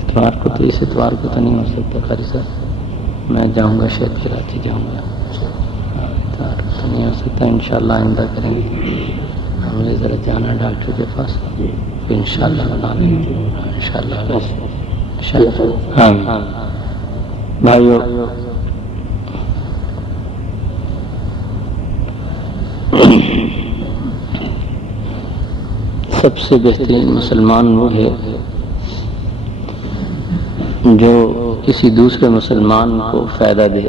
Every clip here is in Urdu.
اتوار کو تو اس اتوار کو تو نہیں ہو سکتا قاری صاحب، میں جاؤں گا شاید کراچی جاؤں گا، اتوار کو تو نہیں ہو سکتا، انشاءاللہ آئندہ کریں گے. ہمیں ذرا جانا ڈاکٹر کے پاس، انشاءاللہ بنا لیں گے انشاءاللہ. ہاں بھائیو، سب سے بہترین مسلمان وہ ہے جو کسی دوسرے مسلمان کو فائدہ دے،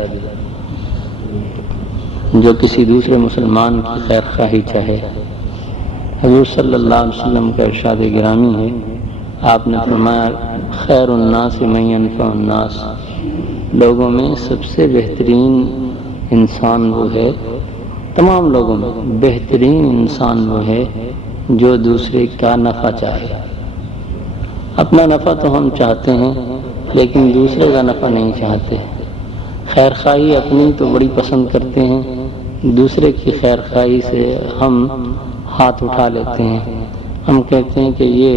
جو کسی دوسرے مسلمان کی خیر خواہی چاہے. حضور صلی اللہ علیہ وسلم کا ارشاد گرامی ہے، آپ نے فرمایا خیر الناس من ینفع الناس، لوگوں میں سب سے بہترین انسان وہ ہے، تمام لوگوں میں بہترین انسان وہ ہے جو دوسرے کا نفع چاہے. اپنا نفع تو ہم چاہتے ہیں لیکن دوسرے کا نفع نہیں چاہتے. خیر خواہی اپنی تو بڑی پسند کرتے ہیں، دوسرے کی خیر خواہی سے ہم ہاتھ اٹھا لیتے ہیں. ہم کہتے ہیں کہ یہ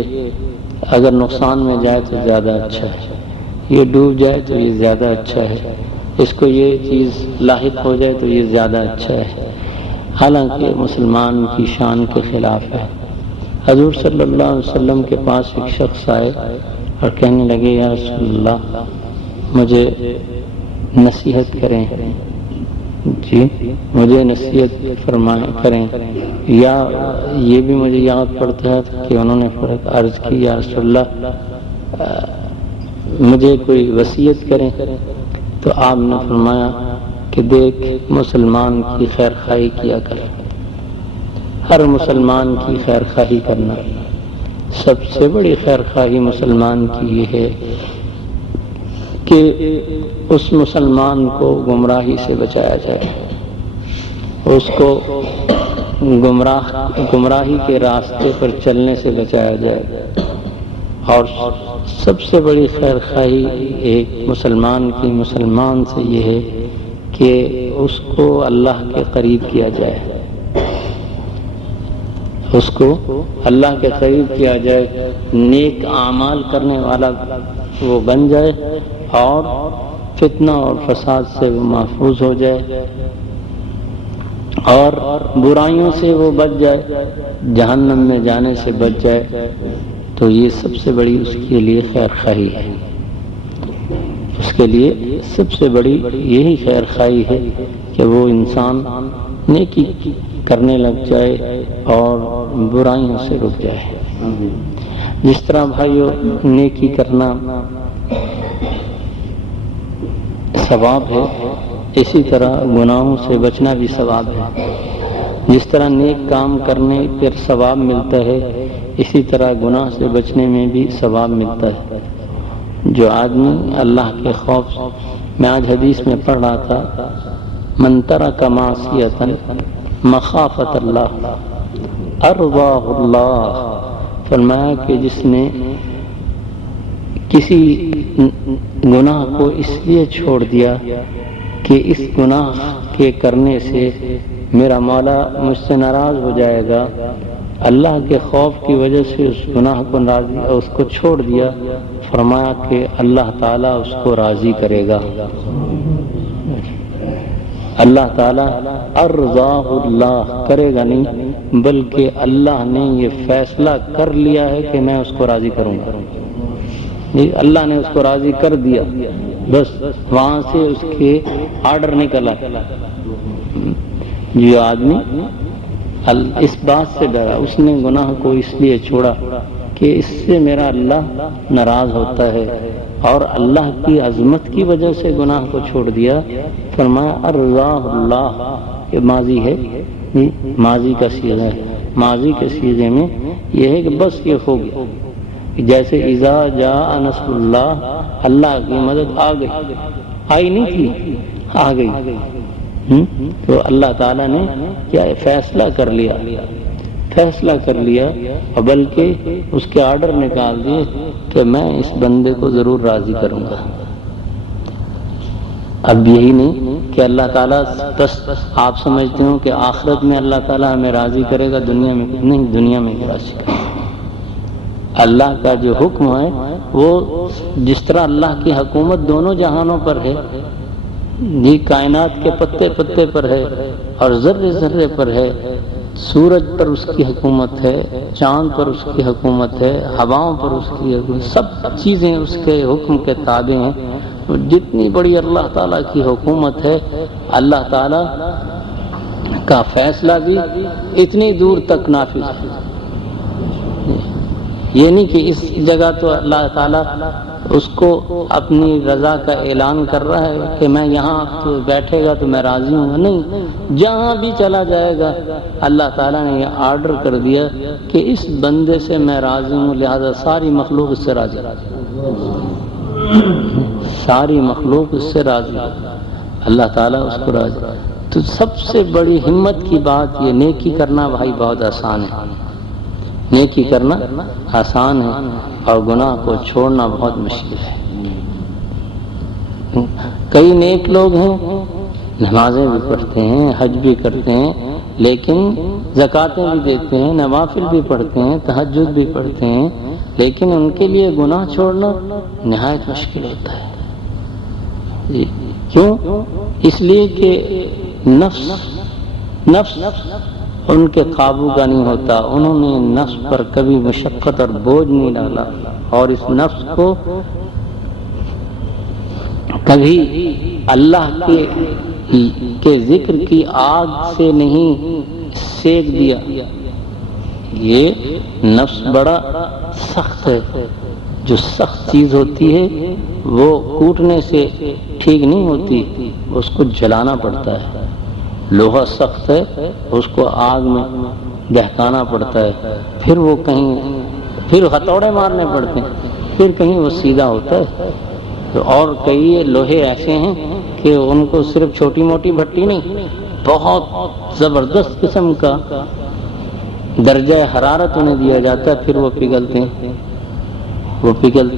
اگر نقصان میں جائے تو زیادہ اچھا ہے، یہ ڈوب جائے تو یہ زیادہ اچھا ہے، اس کو یہ چیز لاحق ہو جائے تو یہ زیادہ اچھا ہے، حالانکہ مسلمان کی شان کے خلاف ہے. حضور صلی اللہ علیہ وسلم کے پاس ایک شخص آئے اور کہنے لگے یا رسول اللہ مجھے نصیحت کریں، جی مجھے نصیحت فرمائیں کریں. یا یہ بھی مجھے یاد پڑتا ہے کہ انہوں نے عرض کی یا رسول اللہ مجھے کوئی وصیت کریں، تو آپ نے فرمایا کہ دیکھ مسلمان کی خیر خواہی کیا کرے، ہر مسلمان کی خیر خواہی کرنا. سب سے بڑی خیر خواہی مسلمان کی یہ ہے کہ اس مسلمان کو گمراہی سے بچایا جائے، اس کو گمراہی کے راستے پر چلنے سے بچایا جائے. اور سب سے بڑی خیر خواہی ایک مسلمان کی مسلمان سے یہ ہے کہ اس کو اللہ کے قریب کیا جائے، اس کو اللہ کے قریب کیا جائے، نیک اعمال کرنے والا وہ بن جائے اور فتنہ اور فساد سے وہ محفوظ ہو جائے اور برائیوں سے وہ بچ جائے، جہنم میں جانے سے بچ جائے. تو یہ سب سے بڑی اس کے لیے خیر خواہی ہے، اس کے لیے سب سے بڑی یہی خیر خواہی ہے کہ وہ انسان نیکی کرنے لگ جائے اور برائیوں سے رک جائے. جس طرح بھائیو نیکی کرنا ثواب ہے، اسی طرح گناہوں سے بچنا بھی ثواب ہے. جس طرح نیک کام کرنے پر ثواب ملتا ہے، اسی طرح گناہ سے بچنے میں بھی ثواب ملتا ہے. جو آدمی اللہ کے خوف، میں آج حدیث میں پڑھ رہا تھا من ترک معصیۃ مخافۃ اللہ ارضاہ اللہ، فرمایا کہ جس نے کسی گناہ کو اس لیے چھوڑ دیا کہ اس گناہ کے کرنے سے میرا مولا مجھ سے ناراض ہو جائے گا، اللہ کے خوف کی وجہ سے اس گناہ کو اس کو چھوڑ دیا، فرمایا کہ اللہ تعالیٰ اس کو راضی کرے گا. اللہ تعالیٰ ارضاہ اللہ کرے گا نہیں، بلکہ اللہ نے یہ فیصلہ کر لیا ہے کہ میں اس کو راضی کروں گا. اللہ نے اس کو راضی کر دیا، بس وہاں سے اس کے آرڈر نکلا. جو آدمی اس بات سے ڈرا، اس نے گناہ کو اس لیے چھوڑا کہ اس سے میرا اللہ ناراض ہوتا ہے، اور اللہ کی عظمت کی وجہ سے گناہ کو چھوڑ دیا، فرمایا ارضاہ اللہ. یہ ماضی ہے، ماضی کا صیغہ ہے. ماضی کے صیغے میں یہ ہے کہ بس یہ ہو گیا. جیسے اذا جاء نصر اللہ، اللہ کی مدد آ گئی، آئی نہیں تھی، آ گئی. تو اللہ تعالیٰ نے کیا فیصلہ کر لیا، فیصلہ کر لیا، اور بلکہ اس کے آرڈر نکال دیے کہ میں اس بندے کو ضرور راضی کروں گا. اب یہی نہیں کہ اللہ تعالیٰ آپ سمجھتے ہو کہ آخرت میں اللہ تعالیٰ ہمیں راضی کرے گا، دنیا میں نہیں، دنیا میں بھی راضی کرے گا۔ اللہ کا جو حکم ہے وہ جس طرح اللہ کی حکومت دونوں جہانوں پر ہے، یہ کائنات کے پتے پتے پر ہے اور ذرے ذرے پر ہے، سورج پر اس کی حکومت ہے، چاند پر اس کی حکومت ہے، ہواؤں پر اس کی حکومت، سب چیزیں اس کے حکم کے تابع ہیں۔ جتنی بڑی اللہ تعالیٰ کی حکومت ہے، اللہ تعالیٰ کا فیصلہ بھی اتنی دور تک نافذ ہے۔ یہ نہیں کہ اس جگہ تو اللہ تعالیٰ اس کو اپنی رضا کا اعلان کر رہا ہے کہ میں یہاں تو بیٹھے گا تو میں راضی ہوں، نہیں، جہاں بھی چلا جائے گا اللہ تعالیٰ نے یہ آرڈر کر دیا کہ اس بندے سے میں راضی ہوں، لہذا ساری مخلوق اس سے راضی، ساری مخلوق اس سے راضی، اللہ تعالیٰ اس کو راضی۔ تو سب سے بڑی ہمت کی بات یہ نیکی کرنا بھائی بہت آسان ہے، نیکی کرنا آسان ہے اور گناہ کو چھوڑنا بہت مشکل ہے۔ کئی نیک لوگ ہیں، نمازیں بھی پڑھتے ہیں، حج بھی کرتے ہیں، لیکن زکاتیں بھی دیتے ہیں، نوافل بھی پڑھتے ہیں، تہجد بھی پڑھتے ہیں، لیکن ان کے لیے گناہ چھوڑنا نہایت مشکل ہوتا ہے۔ جی کیوں؟ اس لیے کہ نفس ان کے قابو کا نہیں ہوتا، انہوں نے نفس پر کبھی مشقت اور بوجھ نہیں ڈالا، اور اس نفس کو کبھی اللہ کے ذکر کی آگ سے نہیں سینک دیا۔ یہ نفس بڑا سخت ہے، جو سخت چیز ہوتی ہے وہ کوٹنے سے ٹھیک نہیں ہوتی، اس کو جلانا پڑتا ہے۔ لوہا سخت ہے، اس کو آگ میں بہکانا پڑتا ہے، پھر وہ پھر ہتھوڑے مارنے پڑتے ہیں، پھر کہیں وہ سیدھا ہوتا ہے۔ اور کئی لوہے ایسے ہیں کہ ان کو صرف چھوٹی موٹی بھٹی نہیں، بہت زبردست قسم کا درجہ حرارت انہیں دیا جاتا ہے، پھر وہ پگھلتے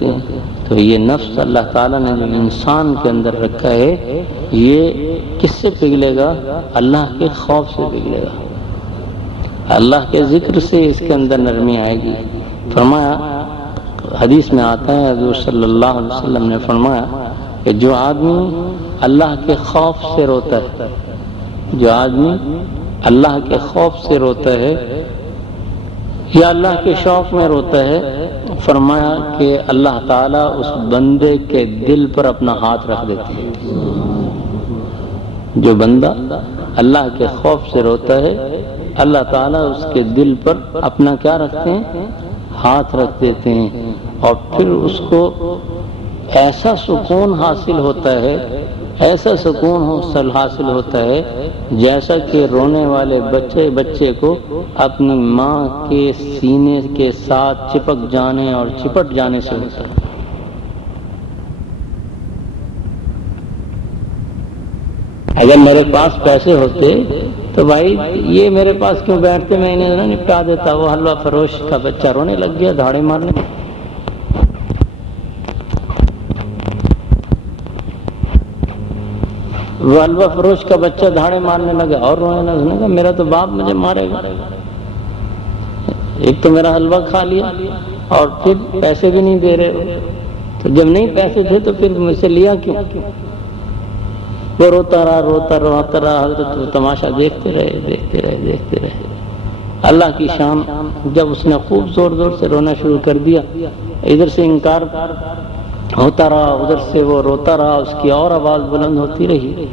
ہیں۔ تو یہ نفس اللہ تعالیٰ نے جو انسان کے اندر رکھا ہے، یہ کس سے پگھلے گا؟ اللہ کے خوف سے پگھلے گا، اللہ کے ذکر سے اس کے اندر نرمی آئے گی۔ فرمایا، حدیث میں آتا ہے، حضور صلی اللہ علیہ وسلم نے فرمایا کہ جو آدمی اللہ کے خوف سے روتا ہے، جو آدمی اللہ کے خوف سے روتا ہے یا اللہ کے شوق میں روتا ہے، فرمایا کہ اللہ تعالیٰ اس بندے کے دل پر اپنا ہاتھ رکھ دیتے ہیں۔ جو بندہ اللہ کے خوف سے روتا ہے، اللہ تعالیٰ اس کے دل پر اپنا کیا رکھتے ہیں؟ ہاتھ رکھ دیتے ہیں، اور پھر اس کو ایسا سکون حاصل ہوتا ہے، ایسا سکون حاصل ہوتا ہے جیسا کہ رونے والے بچے کو اپنی ماں کے سینے کے ساتھ چپک جانے اور چپٹ جانے سے ہوتا ہے۔ اگر میرے پاس پیسے ہوتے تو بھائی یہ میرے پاس کیوں بیٹھتے، میں انہیں نہ نپٹا دیتا۔ وہ حلوہ فروش کا بچہ رونے لگ گیا، دھاڑے مارنے، وہ حلوہ فروش کا بچہ دھاڑے مارنے لگا اور رونے لگا، میرا تو باپ مجھے مارے گا، ایک تو میرا حلوہ کھا لیا اور پھر پیسے بھی نہیں دے رہے ہو، تو جب نہیں پیسے تھے تو پھر مجھ سے لیا کیوں؟ وہ روتا رہا، حضرت وہ تماشا دیکھتے رہے۔ اللہ کی شان، جب اس نے خوب زور سے رونا شروع کر دیا، ادھر سے انکار ہوتا رہا، ادھر سے وہ روتا رہا، اس کی اور آواز بلند ہوتی رہی،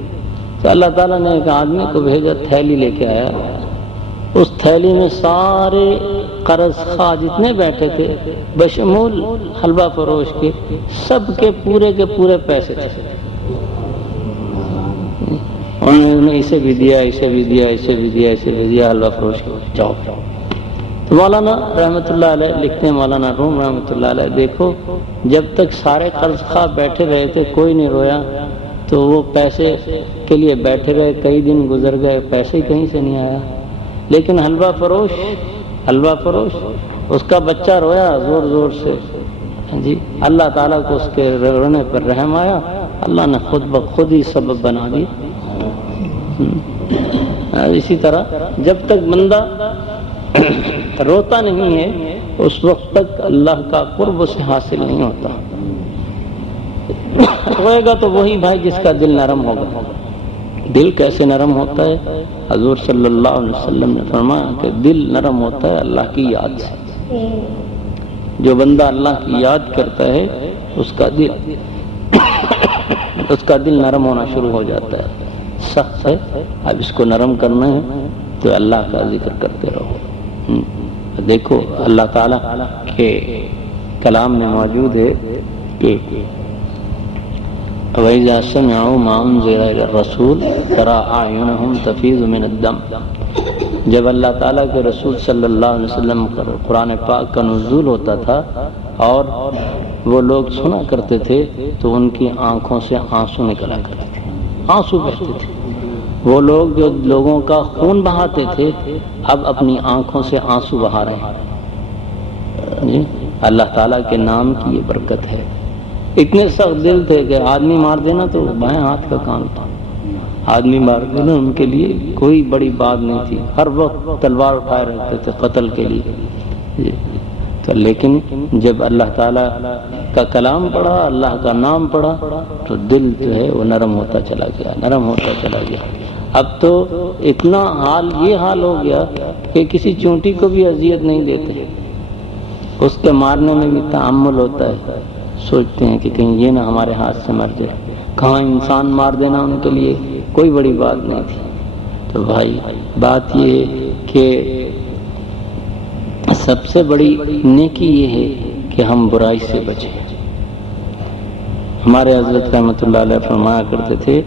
تو اللہ تعالیٰ نے ایک آدمی کو بھیجا، تھیلی لے کے آیا، اس تھیلی میں سارے قرض خواہ جتنے بیٹھے تھے بشمول حلوہ فروش کے، سب کے پورے پیسے تھے۔ انہوں نے اسے بھی دیا، حلوہ فروش کو جاؤ۔ تو مولانا رحمۃ اللہ علیہ لکھتے ہیں، مولانا روم رحمۃ اللہ علیہ، دیکھو جب تک سارے قرض خواہ بیٹھے رہے تھے کوئی نہیں رویا، تو وہ پیسے کے لیے بیٹھے رہے، کئی دن گزر گئے، پیسے کہیں سے نہیں آیا۔ لیکن حلوہ فروش اس کا بچہ رویا زور سے، جی اللہ تعالیٰ کو اس کے رونے پر رحم آیا، اللہ نے خود بخود ہی سبب بنا دیا۔ اسی طرح جب تک بندہ روتا نہیں ہے اس وقت تک اللہ کا قرب اسے حاصل نہیں ہوتا۔ روئے گا تو وہی بھائی جس کا دل نرم ہوگا۔ دل کیسے نرم ہوتا ہے؟ حضور صلی اللہ علیہ وسلم نے فرمایا کہ دل نرم ہوتا ہے اللہ کی یاد سے۔ جو بندہ اللہ کی یاد کرتا ہے اس کا دل نرم ہونا شروع ہو جاتا ہے۔ سخت ہے، اب اس کو نرم کرنا ہے تو اللہ کا ذکر کرتے رہو۔ دیکھو اللہ تعالیٰ کے کلام میں موجود ہے کہ وَإِذَا سَمِعُوا مَا أُنزِلَ إِلَى الرَّسُولِ تَرَىٰ أَعْيُنَهُمْ تَفِيضُ مِنَ الدَّمْعِ۔ جب اللہ تعالیٰ کے رسول صلی اللہ علیہ وسلم پر قرآن پاک کا نزول ہوتا تھا اور وہ لوگ سنا کرتے تھے تو ان کی آنکھوں سے آنسو نکلا کرتے تھے، آنسو بہتے تھے۔ وہ لوگ جو لوگوں کا خون بہاتے تھے اب اپنی آنکھوں سے آنسو بہا رہے ہیں۔ اللہ تعالیٰ کے نام کی یہ برکت ہے۔ اتنے سخت دل تھے کہ آدمی مار دینا تو بائیں ہاتھ کا کام تھا، آدمی مار دینا ان کے لیے کوئی بڑی بات نہیں تھی، ہر وقت تلوار اٹھائے رکھتے تھے قتل کے لیے۔ تو لیکن جب اللہ تعالیٰ کا کلام پڑھا، اللہ کا نام پڑھا تو دل جو ہے وہ نرم ہوتا چلا گیا، نرم ہوتا چلا گیا۔ اب تو اتنا یہ حال ہو گیا کہ کسی چونٹی کو بھی اذیت نہیں دیتے، اس کے مارنے میں بھی تحمل ہوتا ہے، سوچتے ہیں کہ کہیں یہ نہ ہمارے ہاتھ سے مر جائے۔ کہاں انسان مار دینا ان کے لیے کوئی بڑی بات نہیں تھی۔ تو بھائی بات یہ ہے کہ سب سے بڑی نیکی یہ ہے کہ ہم برائی سے بچیں۔ ہمارے حضرت رحمۃ اللہ علیہ فرمایا کرتے تھے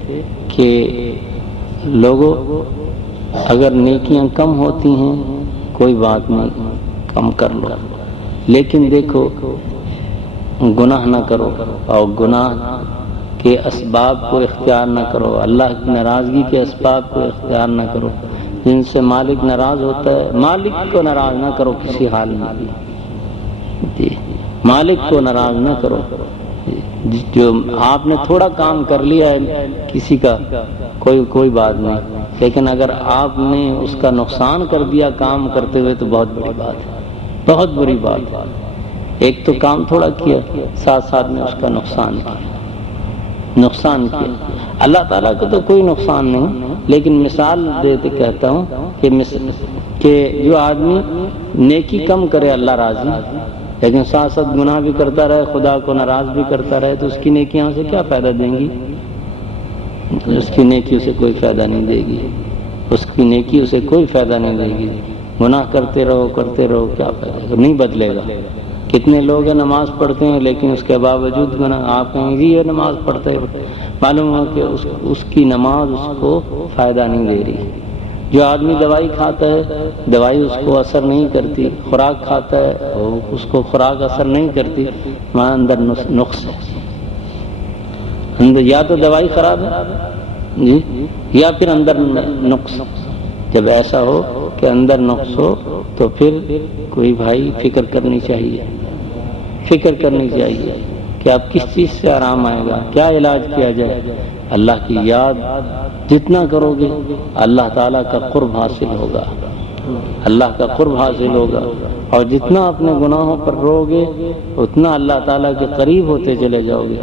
کہ لوگوں اگر نیکیاں کم ہوتی ہیں کوئی بات نہیں، کم کر لو، لیکن دیکھو گناہ نہ کرو اور گناہ کے اسباب کو اختیار نہ کرو، اللہ کی ناراضگی کے اسباب کو اختیار نہ کرو جن سے مالک ناراض ہوتا ہے۔ مالک کو ناراض نہ کرو کسی حال میں جی، مالک کو ناراض نہ کرو۔ جو آپ نے تھوڑا کام کر لیا ہے کسی کا کوئی بات نہیں، لیکن اگر آپ نے اس کا نقصان کر دیا کام کرتے ہوئے تو بہت بڑی بات ہے، بہت بڑی بات ہے۔ ایک تو کام تھوڑا کیا، ساتھ ساتھ میں اس کا نقصان کیا۔ اللہ تعالیٰ کو تو کوئی نقصان نہیں، لیکن مثال دیتے کہتا ہوں کہ جو آدمی نیکی کم کرے اللہ راضی، لیکن ساتھ ساتھ گناہ بھی کرتا رہے، خدا کو ناراض بھی کرتا رہے، تو اس کی نیکیاں سے کیا فائدہ دیں گی؟ اس کی نیکی اسے کوئی فائدہ نہیں دے گی، اس کی نیکی اسے کوئی فائدہ نہیں دے گی۔ گناہ کرتے رہو کیا فائدہ، نہیں بدلے گا۔ کتنے لوگ ہیں نماز پڑھتے ہیں لیکن اس کے باوجود گناہ، آپ کہیں گے یہ نماز پڑھتے ہیں، معلوم ہو کہ اس کی نماز اس کو فائدہ نہیں دے رہی۔ جو آدمی دوائی کھاتا ہے دوائی اس کو اثر نہیں کرتی، خوراک کھاتا ہے اس کو خوراک اثر نہیں کرتی، وہاں اندر نقص ہے، یا تو دوائی خراب ہے جی، یا پھر اندر نقص۔ جب ایسا ہو کہ اندر نقص ہو تو پھر کوئی بھائی فکر کرنی چاہیے کہ آپ کس چیز سے آرام آئے گا، کیا علاج کیا جائے۔ اللہ کی یاد جتنا کرو گے اللہ تعالیٰ کا قرب حاصل ہوگا، اور جتنا اپنے گناہوں پر رو گے اتنا اللہ تعالیٰ کے قریب ہوتے چلے جاؤ گے۔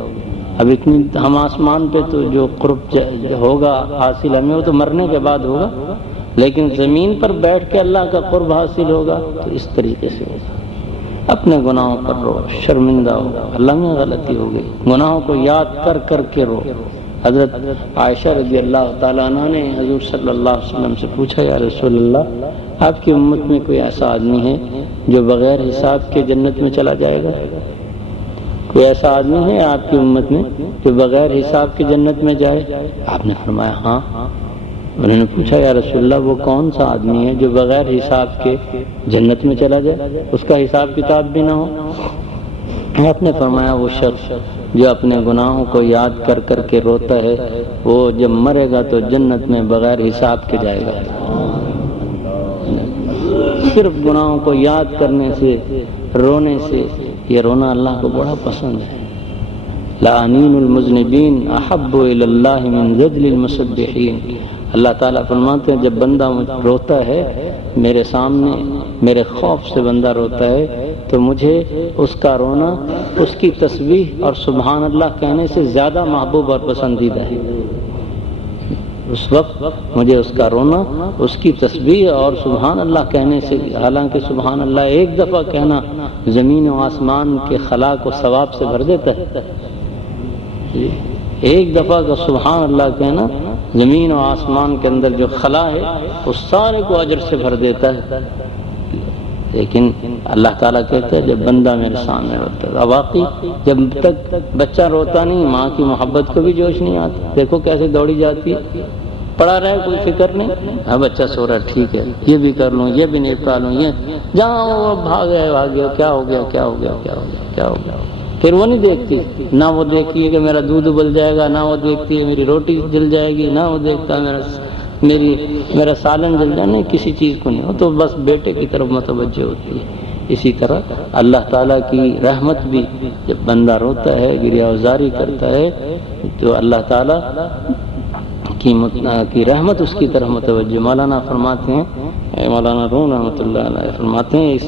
اب اتنی ہم آسمان پہ تو جو قرب ہوگا حاصل ہمیں وہ تو مرنے کے بعد ہوگا، لیکن زمین پر بیٹھ کے اللہ کا قرب حاصل ہوگا تو اس طریقے سے ہوگا۔ اپنے گناہوں پر رو، شرمندہ ہو، اللہ میں غلطی ہو گئی، گناہوں کو یاد کر کے رو۔ حضرت عائشہ رضی اللہ تعالیٰ عنہ نے حضور صلی اللہ علیہ وسلم سے پوچھا، یا رسول اللہ آپ کی امت میں کوئی ایسا آدمی ہے جو بغیر حساب کے جنت میں چلا جائے گا؟ کوئی ایسا آدمی ہے آپ کی امت میں جو بغیر حساب کے جنت میں جائے؟ آپ نے فرمایا ہاں۔ انہوں نے پوچھا یا رسول اللہ وہ کون سا آدمی ہے جو بغیر حساب کے جنت میں چلا جائے، اس کا حساب کتاب بھی نہ ہو؟ آپ نے فرمایا وہ شخص جو اپنے گناہوں کو یاد کر کے روتا ہے وہ جب مرے گا تو جنت میں بغیر حساب کے جائے گا۔ صرف گناہوں کو یاد کرنے سے، رونے سے، یہ رونا اللہ کو بڑا پسند ہے، لَأَنِينُ الْمُذْنِبِينَ أَحَبُّ إِلَى اللَّهِ مِنْ ذَدْلِ الْمُسَبِّحِينَ۔ اللہ تعالیٰ فرماتے ہیں جب بندہ روتا ہے میرے سامنے، میرے خوف سے بندہ روتا ہے تو مجھے اس کا رونا اس کی تسبیح اور سبحان اللہ کہنے سے زیادہ محبوب اور پسندیدہ ہے۔ اس وقت مجھے اس کا رونا اس کی تسبیح اور سبحان اللہ کہنے سے، حالانکہ سبحان اللہ ایک دفعہ کہنا زمین و آسمان کے خلا کو ثواب سے بھر دیتا ہے۔ ایک دفعہ کا سبحان اللہ کہنا زمین و آسمان کے اندر جو خلا ہے اس سارے کو اجر سے بھر دیتا ہے۔ لیکن اللہ تعالیٰ کہتا ہے جب بندہ میرے سامنے روتا ہے، واقعی جب تک بچہ روتا نہیں ماں کی محبت کو بھی جوش نہیں آتا۔ دیکھو کیسے دوڑی جاتی ہے، پڑا رہے کوئی فکر نہیں، ہاں بچہ سو رہا ٹھیک ہے یہ بھی کر لوں، یہ بھی نپٹا لوں، یہ جہاں وہ بھاگے کیا ہو گیا کیا ہو گیا کیا ہو گیا کیا ہو گیا۔ پھر وہ نہیں دیکھتی، نہ وہ دیکھتی ہے کہ میرا دودھ ابل جائے گا، نہ وہ دیکھتی ہے میری روٹی جل جائے گی، نہ وہ دیکھتا ہے میرا سالن جل جائے، نہیں کسی چیز کو نہیں، وہ تو بس بیٹے کی طرف متوجہ ہوتی ہے۔ اسی طرح اللہ تعالیٰ کی رحمت بھی جب بندہ روتا ہے گریہ وزاری کرتا ہے تو اللہ تعالیٰ کی رحمت اس کی طرف متوجہ۔ مولانا فرماتے ہیں، مولانا روم رحمۃ اللہ علیہ فرماتے ہیں اس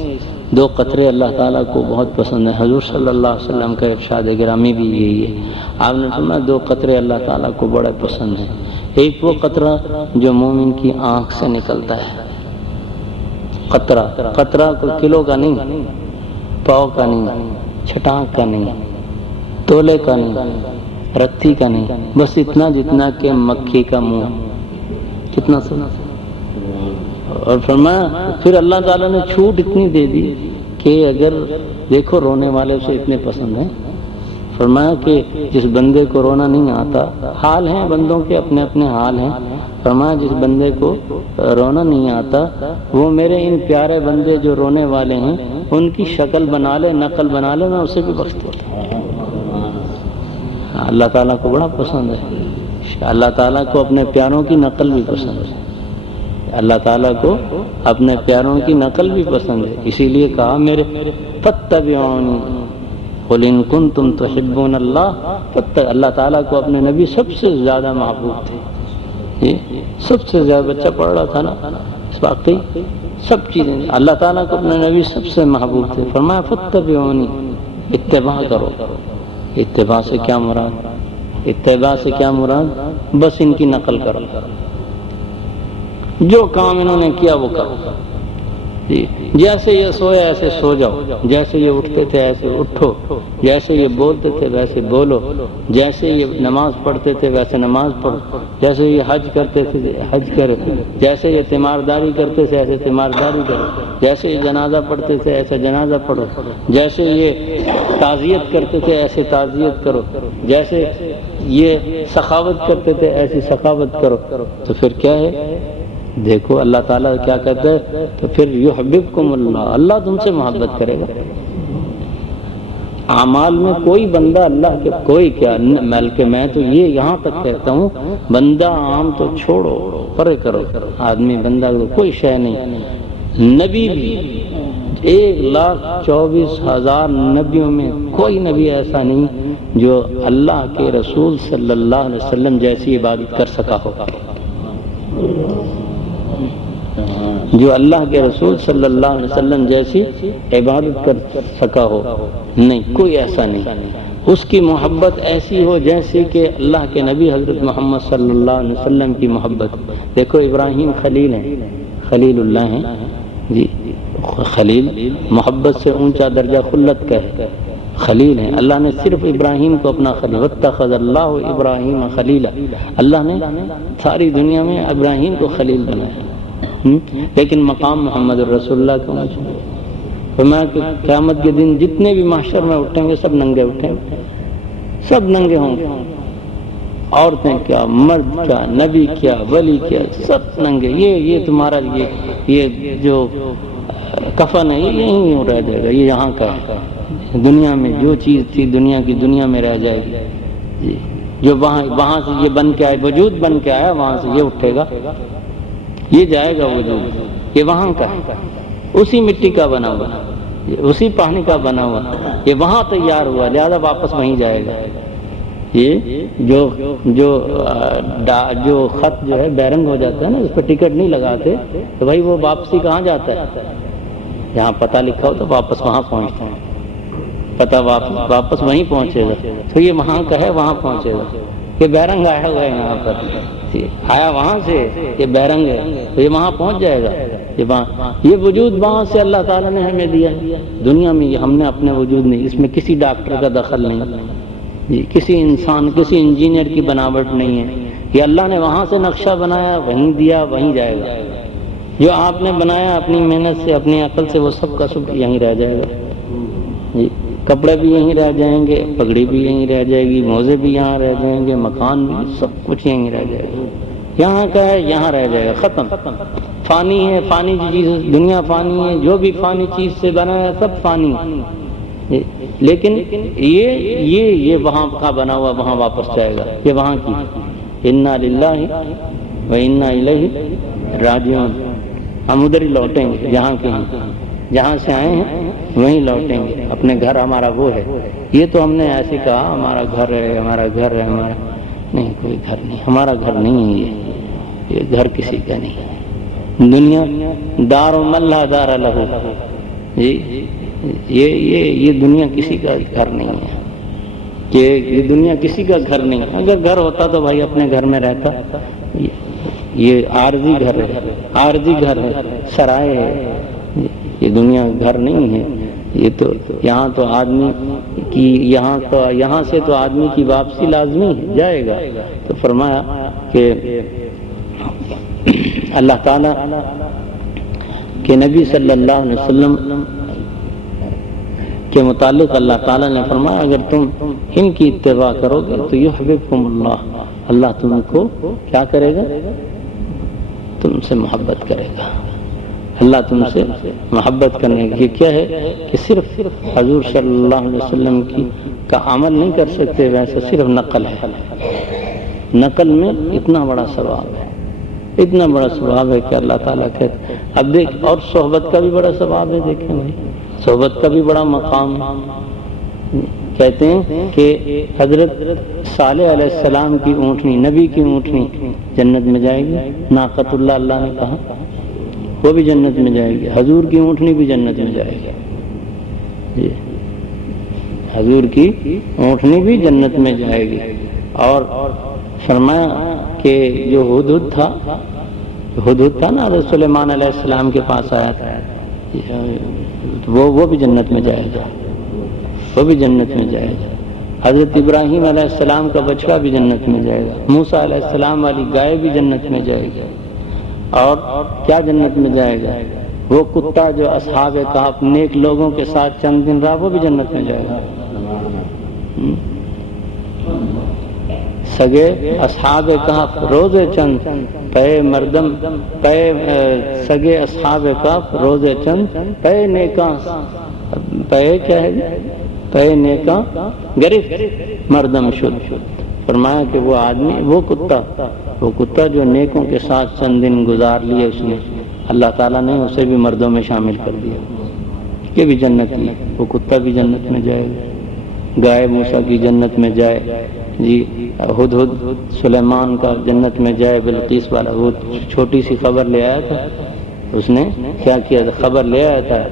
2 قطرے اللہ تعالیٰ کو بہت پسند ہیں۔ حضور صلی اللہ علیہ وسلم کا ارشاد گرامی بھی یہی ہے، آپ نے فرمایا 2 قطرے اللہ تعالیٰ کو بڑے پسند ہیں۔ ایک وہ قطرہ جو مومن کی آنکھ سے نکلتا ہے، قطرہ کوئی کلو کا نہیں، پاؤ کا نہیں، چھٹانک کا نہیں، تولے کا نہیں، رتی کا نہیں، بس اتنا جتنا کہ مکھی کا منہ، کتنا سنا۔ اور فرمایا پھر اللہ تعالیٰ نے چھوٹ اتنی دے دی کہ اگر دیکھو رونے والے سے اتنے پسند ہیں، فرمایا کہ جس بندے کو رونا نہیں آتا، حال ہیں بندوں کے اپنے اپنے حال ہیں، فرمایا جس بندے کو رونا نہیں آتا وہ میرے ان پیارے بندے جو رونے والے ہیں ان کی شکل بنا لے، نقل بنا لے، میں اسے بھی بخش دیتا ہوں۔ اللہ تعالیٰ کو بڑا پسند ہے، اللہ تعالیٰ کو اپنے پیاروں کی نقل بھی پسند ہے، اللہ تعالیٰ کو اپنے پیاروں کی نقل بھی پسند ہے۔ اسی لیے کہا میرے فاتبعونی قل ان کنتم تحبون اللہ، اللہ تعالیٰ کو اپنے نبی سب سے زیادہ محبوب تھے، سب سے زیادہ بچہ پڑھ رہا تھا نا واقعی سب چیزیں اللہ تعالیٰ کو اپنے نبی سب سے محبوب تھے۔ فرمایا فاتبعونی، اتباع کرو۔ اتباع سے کیا مراد؟ اتباع سے کیا مراد؟ بس ان کی نقل کرو، جو کام انہوں نے کیا وہ کرو، جیسے یہ سویا ایسے سو جاؤ، جیسے یہ اٹھتے تھے ایسے اٹھو، جیسے یہ بولتے تھے ویسے بولو، جیسے یہ نماز پڑھتے تھے ویسے نماز پڑھو، جیسے یہ حج کرتے تھے حج کرو، جیسے یہ تیمارداری کرتے تھے ایسے تیمارداری کرو، جیسے یہ جنازہ پڑھتے تھے ایسے جنازہ پڑھو، جیسے یہ تعزیت کرتے تھے ایسے تعزیت کرو، جیسے یہ سخاوت کرتے تھے ایسی سخاوت کرو۔ تو پھر کیا ہے؟ دیکھو اللہ تعالیٰ کیا کہتا ہے، تو پھر یحببکم اللہ، اللہ تم سے محبت کرے گا۔ اعمال میں کوئی بندہ اللہ کے کوئی کیا، بلکہ میں تو یہ یہاں تک کہتا ہوں بندہ عام تو چھوڑو، پرے کرو، آدمی بندہ کوئی شے نہیں۔ نبی بھی 1,24,000 نبیوں میں کوئی نبی ایسا نہیں جو اللہ کے رسول صلی اللہ علیہ وسلم جیسی عبادت کر سکا ہو، جو اللہ کے رسول صلی اللہ علیہ وسلم جیسی عبادت کر سکا ہو، نہیں کوئی ایسا نہیں۔ اس کی محبت ایسی ہو جیسے کہ اللہ کے نبی حضرت محمد صلی اللہ علیہ وسلم کی محبت۔ دیکھو ابراہیم خلیل ہیں، خلیل اللہ ہیں جی، خلیل محبت سے اونچا درجہ خلت کا ہے، خلیل ہیں۔ اللہ نے صرف ابراہیم کو اپنا خلیل، واتخذ اللہ ابراہیم خلیلا، اللہ نے ساری دنیا میں ابراہیم کو خلیل بنایا، لیکن مقام محمد الرسول اللہ کو فرمایا کہ قیامت کے دن جتنے بھی محشر میں اٹھیں گے سب ننگے اٹھیں گے، سب ننگے ہوں گے، عورتیں کیا، مرد کیا، نبی کیا، ولی کیا، سب ننگے۔ یہ تمہارا یہ جو کفن ہے یہ یہیں رہ جائے گا، یہ یہاں کا ہے، دنیا میں جو چیز تھی دنیا کی دنیا میں رہ جائے گی، جو وہاں سے یہ بن کے آئے، وجود بن کے آیا، وہاں سے یہ اٹھے گا، یہ جائے گا وجود، یہ وہاں کا ہے، اسی مٹی کا بنا ہوا، اسی پانی کا بنا ہوا، یہ وہاں تیار ہوا، لہذا واپس وہیں جائے گا۔ یہ جو خط جو ہے بیرنگ ہو جاتا ہے نا، اس پہ ٹکٹ نہیں لگاتے تو بھائی وہ واپسی کہاں جاتا ہے؟ جہاں پتہ لکھا ہو تو واپس وہاں پہنچتا ہے، پتہ واپس وہیں پہنچے گا، تو یہ وہاں کا ہے وہاں پہنچے گا۔ یہ بیرنگ آیا ہوا ہے یہاں پر، آیا وہاں سے، یہ بیرنگ ہے تو یہ وہاں پہنچ جائے گا۔ یہ وجود وہاں سے اللہ تعالیٰ نے ہمیں دیا، دنیا میں یہ ہم نے اپنے وجود نہیں، اس میں کسی ڈاکٹر کا دخل نہیں، کسی انسان کسی انجینئر کی بناوٹ نہیں ہے، یہ اللہ نے وہاں سے نقشہ بنایا، وہیں دیا، وہیں جائے گا۔ جو آپ نے بنایا اپنی محنت سے اپنی عقل سے وہ سب کا سب یہیں رہ جائے گا جی۔ کپڑے بھی یہیں رہ جائیں گے، پگڑی بھی یہیں رہ جائے گی، موزے بھی یہاں رہ جائیں گے، مکان بھی، سب کچھ یہیں رہ جائے گا۔ یہاں کا ہے یہاں رہ جائے گا، ختم۔ فانی ہے، فانی چیز، دنیا فانی ہے، جو بھی فانی چیز سے بنا ہے سب فانی ہے، لیکن یہ وہاں کا بنا ہوا وہاں واپس جائے گا، یہ وہاں کی۔ انا للہ و انا الیہ راجعون، ہم ادھر ہی لوٹیں گے جہاں کے ہیں، جہاں سے آئے ہیں وہیں لوٹیں گے، اپنے گھر ہمارا وہ ہے۔ یہ تو ہم نے ایسے کہا ہمارا گھر ہے، ہمارا گھر ہے، ہمارا نہیں، کوئی گھر نہیں، ہمارا گھر نہیں ہے، یہ گھر کسی کا نہیں ہے۔ دنیا دار من لا دار لہ، یہ دنیا کسی کا گھر نہیں ہے، کہ یہ دنیا کسی کا گھر نہیں ہے۔ اگر گھر ہوتا تو بھائی اپنے گھر میں رہتا، یہ عارضی گھر ہے، عارضی گھر ہے، سرائے ہے، یہ دنیا گھر نہیں ہے۔ یہ تو یہاں تو آدمی کی یہاں سے تو آدمی کی واپسی لازمی ہے، جائے گا۔ تو فرمایا کہ اللہ تعالیٰ کے نبی صلی اللہ علیہ وسلم کے متعلق اللہ تعالیٰ نے فرمایا اگر تم ان کی اتباع کرو گے تو یحببکم اللہ، اللہ تم کو کیا کرے گا؟ تم سے محبت کرے گا۔ اللہ تم سے محبت کرنے کی کیا ہے کہ صرف حضور صلی اللہ علیہ وسلم کا عمل نہیں کر سکتے، ویسے صرف نقل ہے، نقل میں اتنا بڑا ثواب ہے، اتنا بڑا ثواب ہے کہ اللہ تعالیٰ کہتے۔ اب دیکھ، اور صحبت کا بھی بڑا ثواب ہے، دیکھیں بھائی صحبت کا بھی بڑا مقام ہے۔ کہتے ہیں کہ حضرت صالح علیہ السلام کی اونٹنی، نبی کی اونٹنی جنت میں جائے گی، ناقۃ اللہ اللہ نے کہا، وہ بھی جنت میں جائے گی، حضور کی اونٹنی بھی جنت میں جائے گی جی، حضور کی اونٹنی بھی جنت میں جائے گی۔ اور فرمایا کہ جو ہدہد تھا نا حضرت سلیمان علیہ السلام کے پاس آیا تھا، وہ بھی جنت میں جائے گا، وہ بھی جنت میں جائے گا۔ حضرت ابراہیم علیہ السلام کا بچڑا بھی جنت میں جائے گا، موسیٰ علیہ السلام والی گائے بھی جنت میں جائے گی۔ اور کیا جنت میں جائے گا؟ وہ کتا جو اصحاب کہف نیک لوگوں کے ساتھ چند دن رہا، وہ بھی جنت میں جائے گا۔ سگے اصحاب کہف روز چند پے مردم پے، سگے اصحاب کہف روز چند پے نیکاں، پے کیا ہے؟ پے نیکاں گرفت مردم شد۔ فرمایا کہ وہ آدمی، وہ کتا جو نیکوں کے ساتھ چند دن گزار لیے، اس نے اللہ تعالیٰ نے اسے بھی مردوں میں شامل کر دیا، یہ بھی جنت میں، وہ کتا بھی جنت میں جائے گا، گائے موسیٰ کی جنت میں جائے جی، ہدہد سلیمان کا جنت میں جائے، بلقیس والا وہ چھوٹی سی خبر لے آیا تھا، اس نے کیا کیا تھا؟ خبر لے آیا تھا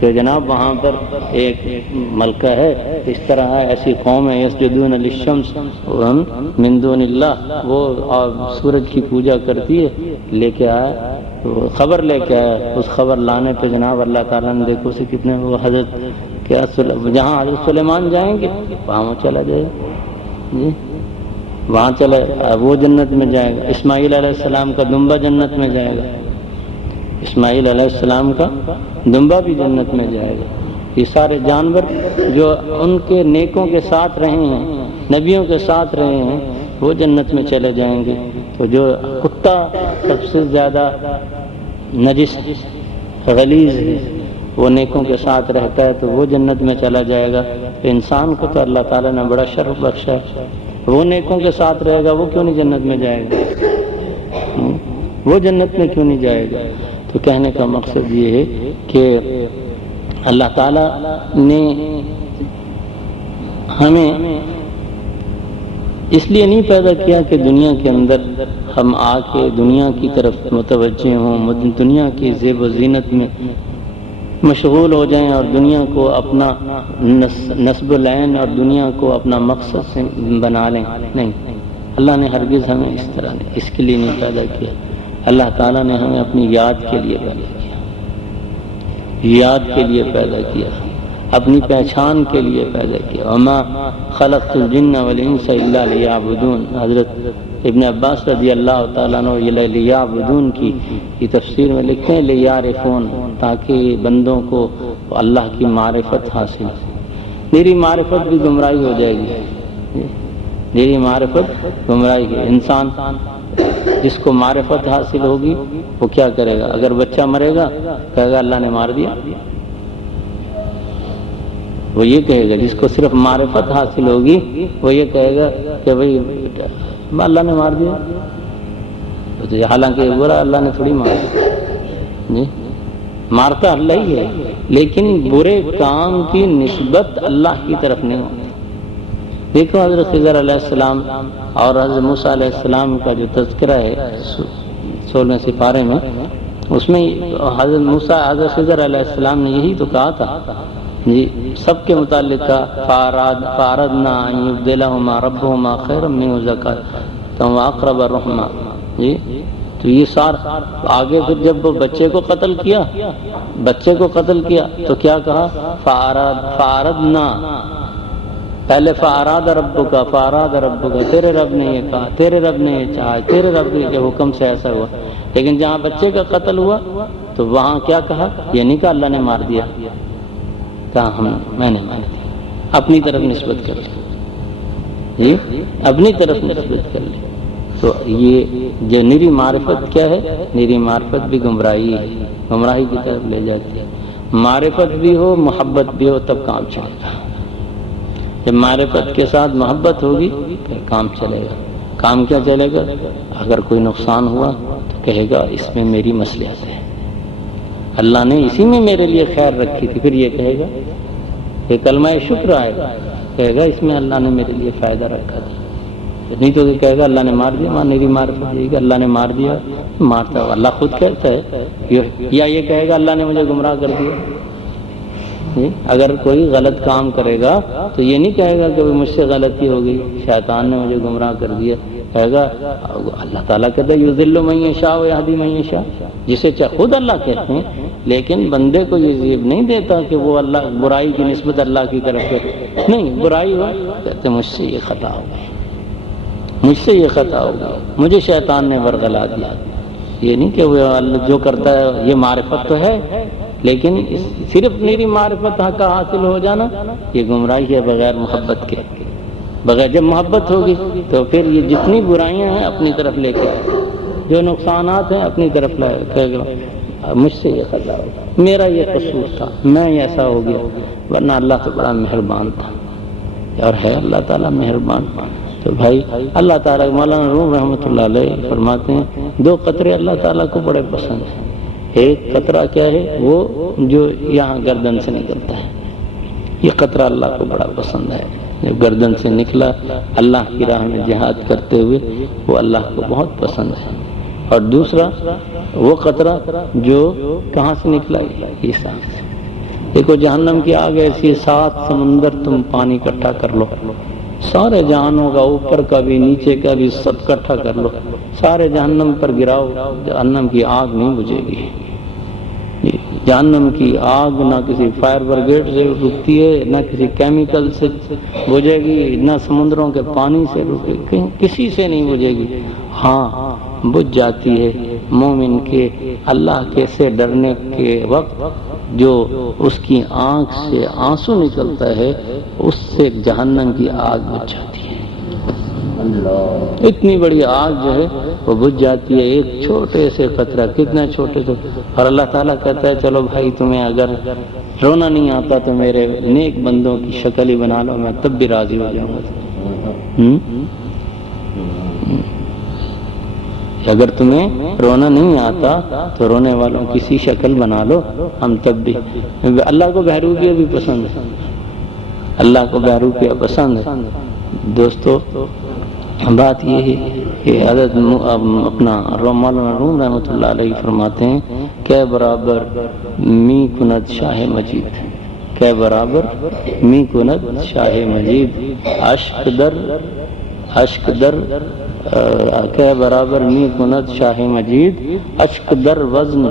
کہ جناب وہاں پر ایک ملکہ ہے، اس طرح ہے، ایسی قوم ہے یسجدون للشمس من دون اللہ، وہ سورج کی پوجا کرتی ہے، لے کے آیا، خبر لے کے آیا۔ اس خبر لانے پہ جناب اللہ تعالیٰ نے دیکھو سے کتنے، وہ حضرت کیا جہاں حضرت سلیمان جائیں گے وہاں وہ چلا جائے جی، وہاں چلے، وہ جنت میں جائے گا۔ اسماعیل علیہ السلام کا دمبا جنت میں جائے گا، اسماعیل علیہ السلام کا دمبا بھی جنت میں جائے گا۔ یہ سارے جانور جو ان کے نیکوں کے ساتھ رہے ہیں، نبیوں کے ساتھ رہے ہیں، وہ جنت میں چلے جائیں گے۔ تو جو کتا سب سے زیادہ نجس غلیظ ہے، وہ نیکوں کے ساتھ رہتا ہے تو وہ جنت میں چلا جائے گا۔ تو انسان کو تو اللہ تعالیٰ نے بڑا شرف بخشا ہے، وہ نیکوں کے ساتھ رہے گا، وہ کیوں نہیں جنت میں جائے گا؟ وہ جنت میں کیوں نہیں جائے گا؟ تو کہنے کا مقصد یہ ہے کہ اللہ تعالیٰ نے ہمیں اس لیے نہیں پیدا کیا کہ دنیا کے اندر ہم آ کے دنیا کی طرف متوجہ ہوں، دنیا کی زیب و زینت میں مشغول ہو جائیں اور دنیا کو اپنا نصب العین اور دنیا کو اپنا مقصد سے بنا لیں. نہیں، اللہ نے ہرگز ہمیں اس طرح نہیں، اس کے لیے نہیں پیدا کیا. اللہ تعالیٰ نے ہمیں اپنی یاد کے لیے پیدا کیا، یاد کے لیے پیدا کیا، اپنی پہچان کے لیے پیدا کیا. وما خلقت الجن والانس الا لیعبدون. حضرت ابن عباس رضی اللہ تعالیٰ عنہ لیعبدون کی تفسیر میں لکھتے ہیں لیعرفون، تاکہ بندوں کو اللہ کی معرفت حاصل. میری معرفت بھی گمراہی ہو جائے گی، میری معرفت گمراہی ہے. انسان جس کو معرفت حاصل ہوگی وہ کیا کرے گا؟ اگر بچہ مرے گا کہے گا اللہ نے مار دیا، وہ یہ کہے گا. جس کو صرف معرفت حاصل ہوگی وہ یہ کہے گا کہ بھئی اللہ نے مار دیا، حالانکہ برا اللہ نے تھوڑی مارا. جی مارتا اللہ ہی ہے، لیکن برے کام کی نسبت اللہ کی طرف نہیں ہوتی. دیکھو حضرت خضر علیہ السلام اور حضرت موسیٰ علیہ السلام کا جو تذکرہ ہے 16 سپارے میں، اس میں حضرت موسیٰ حضرت خضر علیہ السلام نے یہی تو کہا تھا جی، سب کے متعلق فَأَرَدْنَا أَن يُبْدِلَهُمَا رَبُّهُمَا خَيْرًا مِنْهُ زَكَاةً وَأَقْرَبَ رُحْمًا. جی تو یہ سارا آگے پھر جب وہ بچے کو قتل کیا تو کیا کہا؟ فَأَرَدْنَا، پہلے فَأَرَادَ رَبُّكَ، تیرے رب نے یہ کہا، تیرے رب نے یہ چاہا، تیرے رب کے حکم سے ایسا ہوا. لیکن جہاں بچے کا قتل ہوا تو وہاں کیا کہا؟ یہ نہیں کہا اللہ نے مار دیا، کہا میں نے مار دیا. اپنی طرف نسبت کر لی، جی اپنی طرف نسبت کر لی. تو یہ جو نیری معرفت کیا ہے؟ نیری معرفت بھی گمراہی ہے، گمراہی کی طرف لے جاتی ہے. معرفت بھی ہو محبت بھی ہو تب کام چلے گا. جب معرفت کے ساتھ محبت ہوگی پھر کام چلے گا. کام کیا چلے گا؟ اگر کوئی نقصان ہوا تو کہے گا اس میں میری مصلحت ہے، اللہ نے اسی میں میرے لیے خیر رکھی تھی. پھر یہ کہے گا، یہ کلمہ شکر آئے گا، کہے گا اس میں اللہ نے میرے لیے فائدہ رکھا تھا. نہیں تو کہے گا اللہ نے مار دیا. میری معرفت یہ کہ اللہ نے مار دیا، مارتا ہوا اللہ خود کہتا ہے. یا یہ کہے گا اللہ نے مجھے گمراہ کر دیا. اگر کوئی غلط کام کرے گا تو یہ نہیں کہے گا کہ مجھ سے غلطی ہو گئی، شیطان نے مجھے گمراہ کر دیا. کہے گا اللہ تعالیٰ کہتا ہے یذل من یشاء ویہدی من یشاء، جسے خود اللہ کہتے ہیں. لیکن بندے کو یہ زیب نہیں دیتا کہ وہ اللہ برائی کی نسبت اللہ کی طرف کرے. نہیں، برائی ہو کہتے مجھ سے یہ خطا ہو گئی، مجھ سے یہ خطا ہو گئی، مجھے شیطان نے ورغلا دیا. یہ نہیں کہ وہ اللہ جو کرتا ہے یہ معرفت تو ہے، لیکن صرف میری معرفت کا حاصل ہو جانا یہ گمراہی ہے بغیر محبت کے. بغیر جب محبت ہوگی تو پھر یہ جتنی برائیاں ہیں اپنی طرف لے کے، جو نقصانات ہیں اپنی طرف لے کے، مجھ سے یہ خطا ہوگا، میرا یہ قصور تھا، میں ایسا ہو گیا. ورنہ اللہ تو بڑا مہربان تھا اور ہے اللہ تعالیٰ مہربان. تو بھائی اللہ تعالیٰ مولانا روم رحمۃ اللہ علیہ فرماتے ہیں 2 قطرے اللہ تعالیٰ کو بڑے پسند ہیں. ایک قطرہ کیا ہے؟ وہ جو یہاں گردن سے نکلتا ہے، یہ قطرہ اللہ کو بڑا پسند ہے. جب گردن سے نکلا اللہ کی راہ میں جہاد کرتے ہوئے، وہ اللہ کو بہت پسند ہے. اور دوسرا وہ قطرہ جو کہاں سے نکلا؟ عیسیٰ سے. دیکھو جہنم کی آگ ایسی 7 سمندر تم پانی اکٹھا کر لو، سارے جہانوں کا، اوپر کا بھی نیچے کا بھی، سب اکٹھا کر لو، سارے جہنم پر گراؤ، جہنم کی آگ نہیں بجھے گی. جہنم کی آگ نہ کسی فائر بریگیڈ سے رکتی ہے، نہ کسی کیمیکل سے بجھے گی، نہ سمندروں کے پانی سے رکے گی، کسی سے نہیں بجھے گی. ہاں بجھ جاتی ہے مومن کے اللہ کے سے ڈرنے کے وقت، جو اس کی آنکھ سے آنسو نکلتا ہے اس سے جہنم کی آگ بجھ جاتی ہے. اتنی بڑی آگ جو ہے وہ بجھ جاتی ہے ایک چھوٹے سے قطرہ. کتنا چھوٹے سے. اور اللہ تعالیٰ کہتا ہے چلو بھائی تمہیں اگر رونا نہیں آتا تو میرے نیک بندوں کی شکل ہی بنا لو، میں تب بھی راضی ہو جاؤں گا. اگر تمہیں رونا نہیں آتا تو رونے والوں کی سی شکل بنا لو، ہم تب بھی. اللہ کو بہروپیہ بھی پسند ہے، اللہ کو بہروپیہ پسند ہے. دوستو بات یہ ہے کہ حضرت اپنا مولانا روم رحمۃ اللہ علیہ فرماتے ہیں کہ برابر می کند شاہ مجید، کہ برابر می کند شاہ مجید، اشک در کہ برابر می کند شاہ مجید، اشک در وزن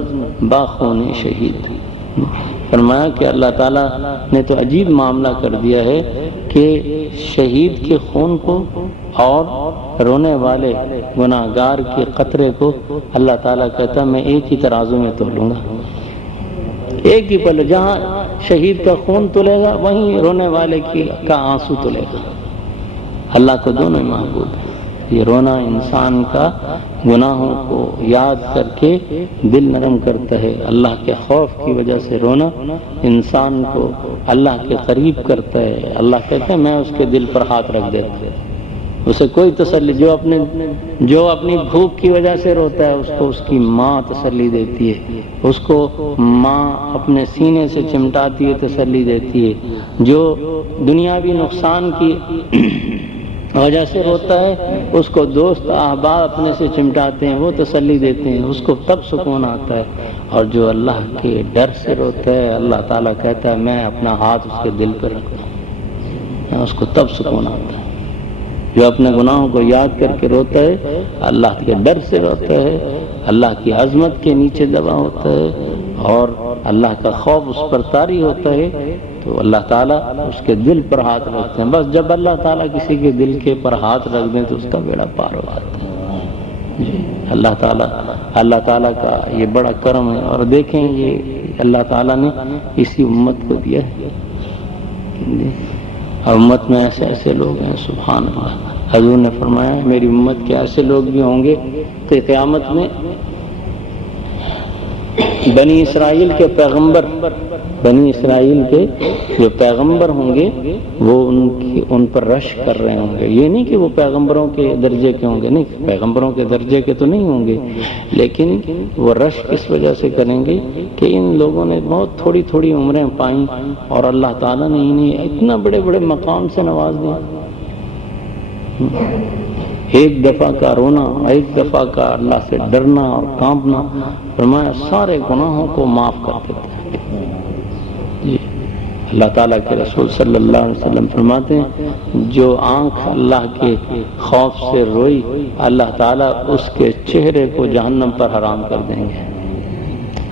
باخون شہید۔ فرمایا کہ اللہ تعالیٰ نے تو عجیب معاملہ کر دیا ہے کہ شہید کے خون کو اور رونے والے گناہ گار کے قطرے کو اللہ تعالیٰ کہتا ہے میں ایک ہی ترازو میں تولوں گا، ایک ہی پل، جہاں شہید کا خون تلے گا وہیں رونے والے کا آنسو تلے گا۔ اللہ کو دونوں ہی محبوب ہے۔ یہ رونا انسان کا گناہوں کو یاد کر کے دل نرم کرتا ہے، اللہ کے خوف کی وجہ سے رونا انسان کو اللہ کے قریب کرتا ہے۔ اللہ کہتا ہے میں اس کے دل پر ہاتھ رکھ دیتا ہوں، اسے کوئی تسلی، جو اپنی بھوک کی وجہ سے روتا ہے اس کو اس کی ماں تسلی دیتی ہے، اس کو ماں اپنے سینے سے چمٹاتی ہے، تسلی دیتی ہے، جو دنیاوی نقصان کی وجہ سے روتا ہے اس کو دوست احباب اپنے سے چمٹاتے ہیں، وہ تسلی دیتے ہیں، اس کو تب سکون آتا ہے۔ اور جو اللہ کے ڈر سے روتا ہے اللہ تعالیٰ کہتا ہے میں اپنا ہاتھ اس کے دل پہ رکھتا ہوں، اس کو تب سکون آتا ہے۔ جو اپنے گناہوں کو یاد کر کے روتا ہے، اللہ کے ڈر سے روتا ہے، اللہ کی عظمت کے نیچے دبا ہوتا ہے اور اللہ کا خوف اس پر طاری ہوتا ہے، تو اللہ تعالیٰ اس کے دل پر ہاتھ رکھتے ہیں۔ بس جب اللہ تعالیٰ کسی کے دل کے پر ہاتھ رکھ دیں تو اس کا بیڑا پار ہو جاتا ہے۔ جی اللہ تعالیٰ کا یہ بڑا کرم ہے۔ اور دیکھیں یہ اللہ تعالیٰ نے اسی امت کو دیا ہے، اور امت میں ایسے ایسے لوگ ہیں سبحان اللہ۔ حضور نے فرمایا میری امت کے ایسے لوگ بھی ہوں گے کہ قیامت میں بنی اسرائیل کے پیغمبر، بنی اسرائیل کے جو پیغمبر ہوں گے وہ ان پر رش کر رہے ہوں گے۔ یہ نہیں کہ وہ پیغمبروں کے درجے کے ہوں گے، نہیں، پیغمبروں کے درجے کے تو نہیں ہوں گے، لیکن وہ رش کس وجہ سے کریں گے کہ ان لوگوں نے بہت تھوڑی تھوڑی عمریں پائیں اور اللہ تعالیٰ نے انہیں اتنا بڑے بڑے مقام سے نواز دیا۔ ایک دفعہ کا رونا، ایک دفعہ کا اللہ سے ڈرنا اور کانپنا، فرمایا سارے گناہوں کو معاف کر دیتا ہے۔ جی اللہ تعالیٰ کے رسول صلی اللہ علیہ وسلم فرماتے ہیں جو آنکھ اللہ کے خوف سے روئی اللہ تعالیٰ اس کے چہرے کو جہنم پر حرام کر دیں گے۔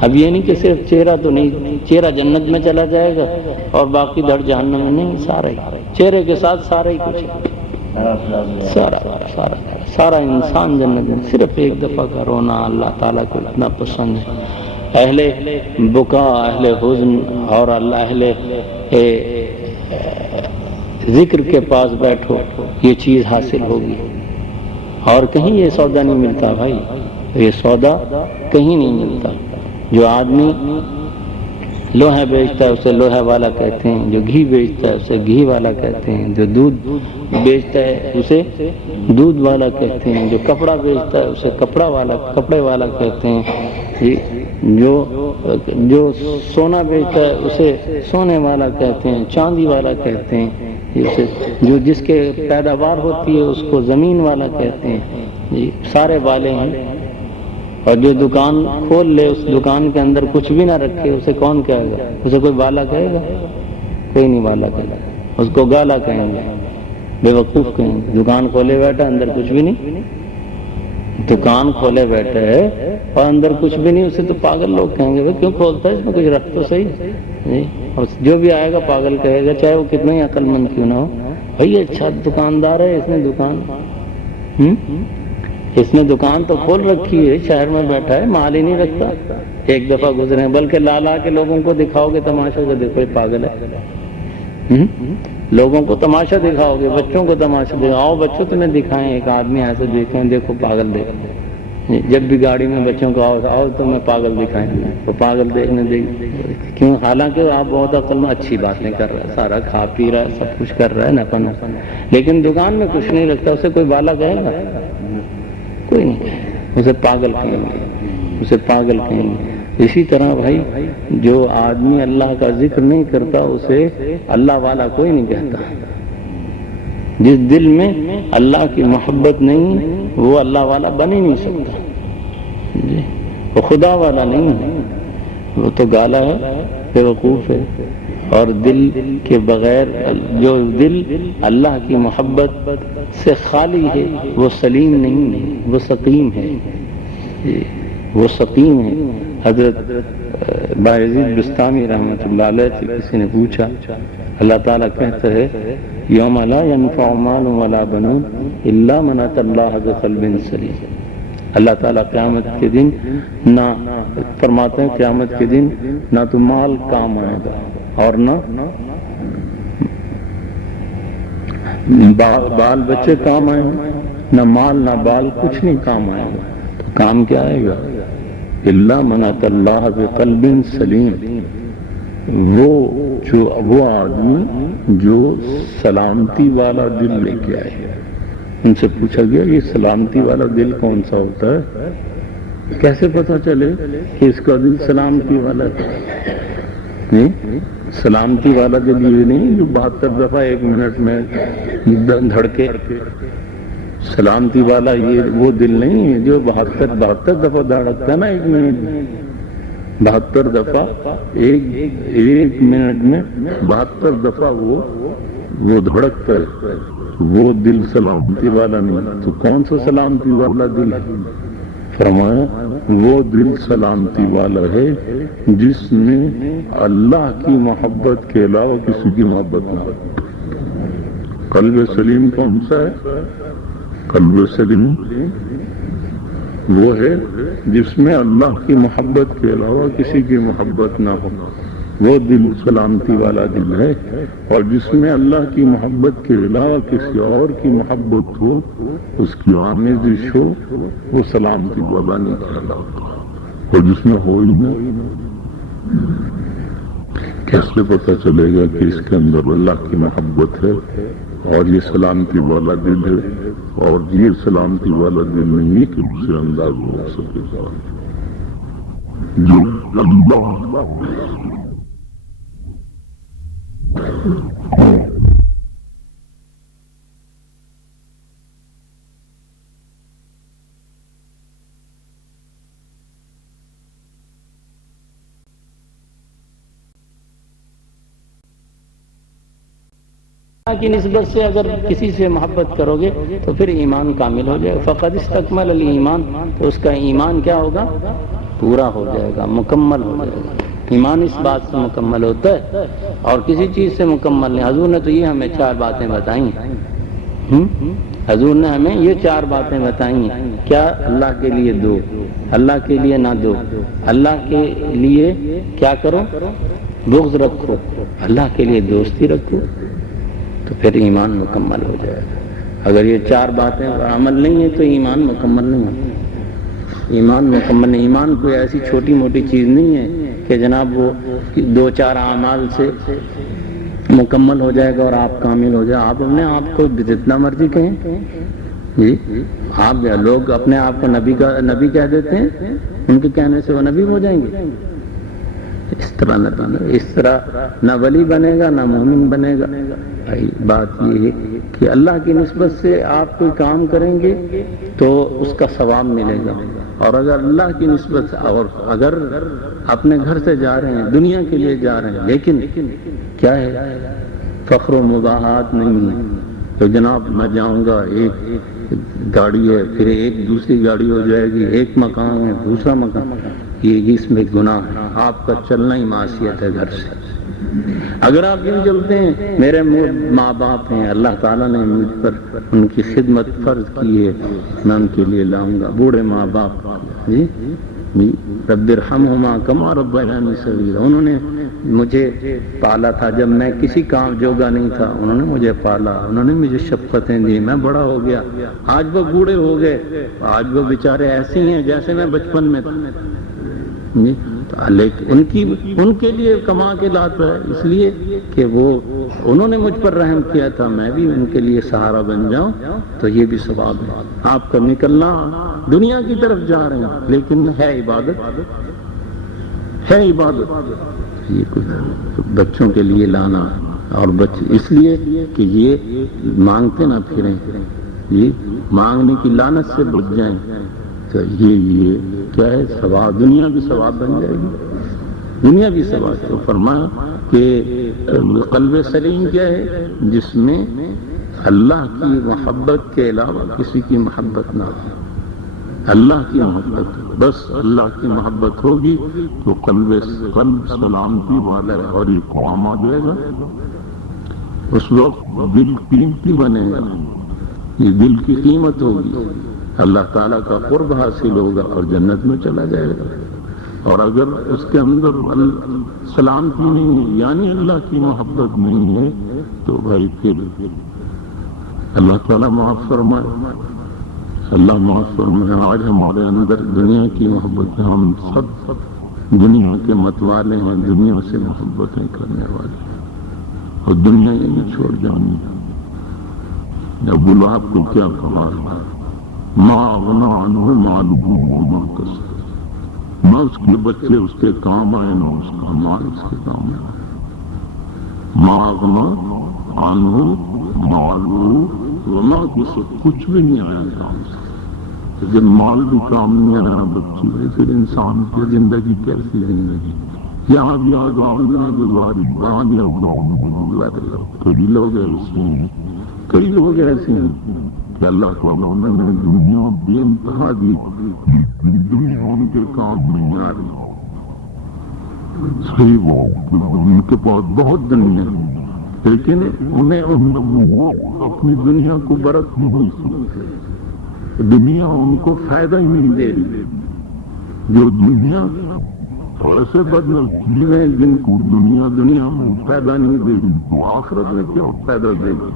اب یہ نہیں کہ صرف چہرہ تو نہیں، چہرہ جنت میں چلا جائے گا اور باقی دھڑ جہنم میں، نہیں، سارا ہی چہرے کے ساتھ سارا ہی کچھ، سارا انسان جنت میں۔ صرف ایک دفعہ کا رونا اللہ تعالیٰ کو اتنا پسند ہے۔ اہل بکا، اہل حزن اور اہل ذکر کے پاس بیٹھو، یہ چیز حاصل ہوگی، اور کہیں یہ سودا نہیں ملتا بھائی، یہ سودا کہیں نہیں ملتا۔ جو آدمی لوہا بیچتا ہے اسے لوہا والا کہتے ہیں، جو گھی بیچتا ہے اسے گھی والا کہتے ہیں، جو دودھ بیچتا ہے اسے دودھ والا کہتے ہیں، جو کپڑا بیچتا ہے اسے کپڑے والا کہتے ہیں، جو سونا بیچتا ہے اسے سونے والا کہتے ہیں، چاندی والا کہتے ہیں، جو جس کے پیداوار ہوتی ہے اس کو زمین والا کہتے ہیں، جی سارے والے ہیں۔ اور جو دکان کھول لے اس دکان کے اندر کچھ بھی نہ رکھے اسے کون کہے گا؟ اسے کوئی والا کہے گا؟ کوئی نہیں والا کہے گا، اس کو گالا کہیں گے، بے وقوف کہیں گے۔ دکان کھولے بیٹھا اندر کچھ بھی نہیں، دکان کھولے بیٹھے ہے اور اندر کچھ بھی نہیں، اسے تو پاگل لوگ کہیں گے، کیوں کھولتا ہے، اس میں کچھ رکھ تو صحیح۔ اور جو بھی آئے گا پاگل کہے گا، چاہے وہ کتنا ہی عقل مند کیوں نہ ہو۔ بھائی اچھا دکاندار ہے، اس نے دکان تو کھول رکھی ہے، شہر میں بیٹھا ہے، مال ہی نہیں رکھتا، ایک دفعہ گزرے، بلکہ لا کے لوگوں کو دکھاؤ گے تماشا کہ دیکھو یہ پاگل ہے۔ لوگوں کو تماشا دکھاؤ گے، بچوں کو تماشا دکھاؤ، بچوں تمہیں دکھائیں، ایک آدمی ایسے دیکھیں، دیکھو پاگل دیکھ، جب بھی گاڑی میں بچوں کو آؤ تمہیں پاگل دکھائیں، وہ پاگل دیکھنے دے، کیوں؟ حالانکہ آپ بہت عقل میں اچھی باتیں کر رہے ہیں، سارا کھا پی رہا ہے، سب کچھ کر رہا ہے نفن، لیکن دکان میں کچھ نہیں رکھتا، اسے کوئی والا کہے گا؟ کوئی نہیں، اسے پاگل کہیں گے، اسے پاگل کہیں گے۔ اسی طرح بھائی جو آدمی اللہ کا ذکر نہیں کرتا اسے اللہ والا کوئی نہیں کہتا، جس دل میں اللہ کی محبت نہیں وہ اللہ والا بن ہی نہیں سکتا جی، وہ خدا والا نہیں ہے، وہ تو گالا ہے، بے وقوف ہے۔ اور دل کے بغیر جو دل اللہ کی محبت سے خالی ہے وہ سلیم نہیں ہے، وہ سقیم ہے، وہ سقیم ہے۔ حضرت بایزید بستامی رحمۃ اللہ علیہ سے کسی نے پوچھا، اللہ تعالیٰ کہتا ہے یوم لا ينفع مال ولا بنون الا من اتى اللہ بقلب سلیم۔ اللہ تعالیٰ قیامت کے دن نہ فرماتے ہیں قیامت کے دن نہ تو مال کام آئے گا اور نہ بال بچے کام آئیں گے، نہ مال نہ بال، کچھ نہیں کام آئے گا۔ تو کام کیا آئے گا؟ الا من اتى اللہ بقلب سلیم، وہ آدمی جو سلامتی والا دل لے کے آئے۔ ان سے پوچھا گیا یہ سلامتی والا دل کون سا ہوتا ہے؟ کیسے پتا چلے کہ اس کا دل سلامتی والا ہے؟ نہیں، سلامتی والا دل یہ نہیں جو 72 دفعہ 1 منٹ میں دھڑکے۔ سلامتی والا یہ وہ دل نہیں ہے جو 72 دفعہ دھڑکتا ہے نا 1 منٹ میں، 72 دفعہ ایک منٹ میں 72 دفعہ وہ دھڑکتا ہے، وہ دل سلامتی والا نہیں۔ تو کون سا سلامتی والا دل ہے؟ فرمایا وہ دل سلامتی والا ہے جس میں اللہ کی محبت کے علاوہ کسی کی محبت نہ ہو۔ قلب سلیم کون سا ہے؟ قلب سلیم وہ ہے جس میں اللہ کی محبت کے علاوہ کسی کی محبت نہ ہو، وہ دل سلامتی والا دل ہے۔ اور جس میں اللہ کی محبت کے علاوہ کسی اور کی محبت ہو، اس کی آمیزش ہو، وہ سلامتی والا نہیں کہلاتا۔ اور جس میں ہو ہی نہ، کیسے پتہ چلے گا کہ اس کے اندر اللہ کی محبت ہے اور یہ سلامتی والا دل ہے، اور یہ سلامتی والا دل نہیں کہ اس سے انداز ہو سکے گا جو اللہ کی نسبت سے اگر کسی سے محبت کرو گے تو پھر ایمان کامل ہو جائے گا۔ فقد استکمل الایمان، تو اس کا ایمان کیا ہوگا؟ پورا ہو جائے گا، مکمل ہو جائے گا۔ ایمان اس بات سے مکمل ہوتا ہے اور کسی چیز سے مکمل نہیں۔ حضور نے تو یہ ہمیں 4 باتیں بتائیں، حضور نے ہمیں یہ 4 باتیں بتائیں۔ کیا؟ اللہ کے لیے دو، اللہ کے لیے نہ دو، اللہ کے لیے کیا کرو؟ بغض رکھو، اللہ کے لیے دوستی رکھو، تو پھر ایمان مکمل ہو جائے گا۔ اگر یہ 4 باتیں عمل نہیں ہے تو ایمان مکمل نہیں ہوتا۔ ایمان مکمل نہیں، ایمان کوئی ایسی چھوٹی موٹی چیز نہیں ہے کہ جناب وہ 2-4 اعمال سے مکمل ہو جائے گا اور آپ کامل ہو جائے۔ آپ اپنے آپ کو جتنا مرضی کہیں جی، آپ لوگ اپنے آپ کو نبی کہہ دیتے ہیں، ان کے کہنے سے وہ نبی ہو جائیں گے؟ اس طرح نہ بنے، اس طرح نہ ولی بنے گا نہ مومن بنے گا۔ بات یہ ہے کہ اللہ کی نسبت سے آپ کوئی کام کریں گے تو اس کا ثواب ملے گا، اور اگر اللہ کی نسبت سے، اور اگر اپنے گھر سے جا رہے ہیں، دنیا کے لیے جا رہے ہیں، لیکن کیا ہے؟ فخر و مباحات نہیں ہے تو جناب میں جاؤں گا، ایک گاڑی ہے پھر ایک دوسری گاڑی ہو جائے گی، ایک مقام ہے دوسرا مقام، یہ اس میں گناہ ہے۔ آپ کا چلنا ہی معصیت ہے گھر سے۔ اگر آپ یوں چلتے ہیں، میرے ماں باپ ہیں، اللہ تعالیٰ نے مجھ پر ان کی خدمت فرض کی ہے، میں ان کے لیے لاؤں گا، بوڑھے ماں باپ جی رب ارحمہما کما ربیانی صغیرا، انہوں نے مجھے پالا تھا جب میں کسی کام جوگا نہیں تھا، انہوں نے مجھے پالا، انہوں نے مجھے شفقتیں دی، میں بڑا ہو گیا، آج وہ بوڑھے ہو گئے، آج وہ بیچارے ایسے ہی ہیں جیسے میں بچپن میں تھا جی، لیکن ان کے لیے کما کے لاتا ہے، اس لیے کہ وہ انہوں نے مجھ پر رحم کیا تھا، میں بھی ان کے لیے سہارا بن جاؤں، تو یہ بھی ثواب ہے۔ آپ کا نکلنا دنیا کی طرف جا رہے ہیں لیکن ہے عبادت، ہے عبادت۔ یہ کچھ بچوں کے لیے لانا اور اس لیے کہ یہ مانگتے نہ پھریں، یہ مانگنے کی لعنت سے بچ جائیں، تو یہ کیا ہے ثواب، دنیا بھی ثواب بن جائے گی، دنیا بھی ثواب۔ تو فرمایا کہ قلب سلیم کیا ہے؟ جس میں اللہ کی محبت کے علاوہ کسی کی محبت نہ ہو، اللہ کی محبت، بس اللہ کی محبت ہوگی تو قلب سلامتی والا ہے، اور یہ قوام آ جائے گا، اس وقت دل قیمتی بنے گا، یہ دل کی قیمت ہوگی، اللہ تعالیٰ کا قرب حاصل ہوگا اور جنت میں چلا جائے گا۔ اور اگر اس کے اندر سلامتی نہیں ہے، یعنی اللہ کی محبت نہیں ہے، تو بھائی پھر اللہ تعالیٰ معاف فرمائے، اللہ معاف فرمائے۔ آج ہمارے اندر دنیا کی محبت ہے، ہم سب دنیا کے متوالے ہیں، دنیا سے محبتیں کرنے والے، اور دنیا یہی چھوڑ جانی۔ ابو لہب کو کیا کہا؟ ما اغنی عنہ مالہ وما کسب، نہ اس کے بچے اس کے کام آئے، نہ اس کا مال اس کے کام آئے۔ ما اغنی عنہ مالہ وما کسب، کچھ بھی نہیں آیا کام سے۔ جب مال بھی کام نہیں آیا، بچی ہے، پھر انسان کی زندگی کیسی زندگی؟ یہاں بھی آگاہ میں گزاری، وہاں بھی آگاہ میں گزاری۔ کئی لوگ ایسے ہیں، کئی لوگ ایسے ہیں کہ اللہ تعالیٰ نے دنیا بے انتہا دی، دنیا ان کے کام نہیں آ رہی، صحیح بات، ان کے پاس بہت دنیا ہے، لیکن انہیں اپنی دنیا کو برت نہیں سکتے، دنیا ان کو فائدہ ہی نہیں دے رہی۔ جو دنیا ایسے بدنصیب ہیں جن کو دنیا میں فائدہ نہیں دے رہی، تو آخرت میں کیا فائدہ دے گی؟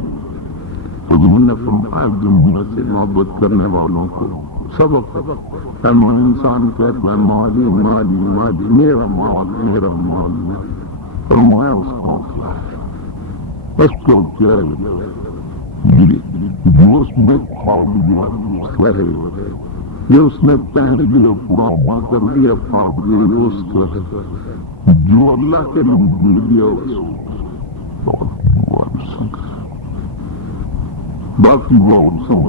حضور نے فرمایا دنیا سے محبت کرنے والوں کو سبق انسان کہتا ہے مالی مالی مالی، میرا مال میرا مال، فرمایا اس کو بس تو کیا جو اس میں خواب ہے، جو اس نے پہن لیا پورا کر لیا خواب اس کا، جو اللہ کے لیے مل گیا باقی بہت سب۔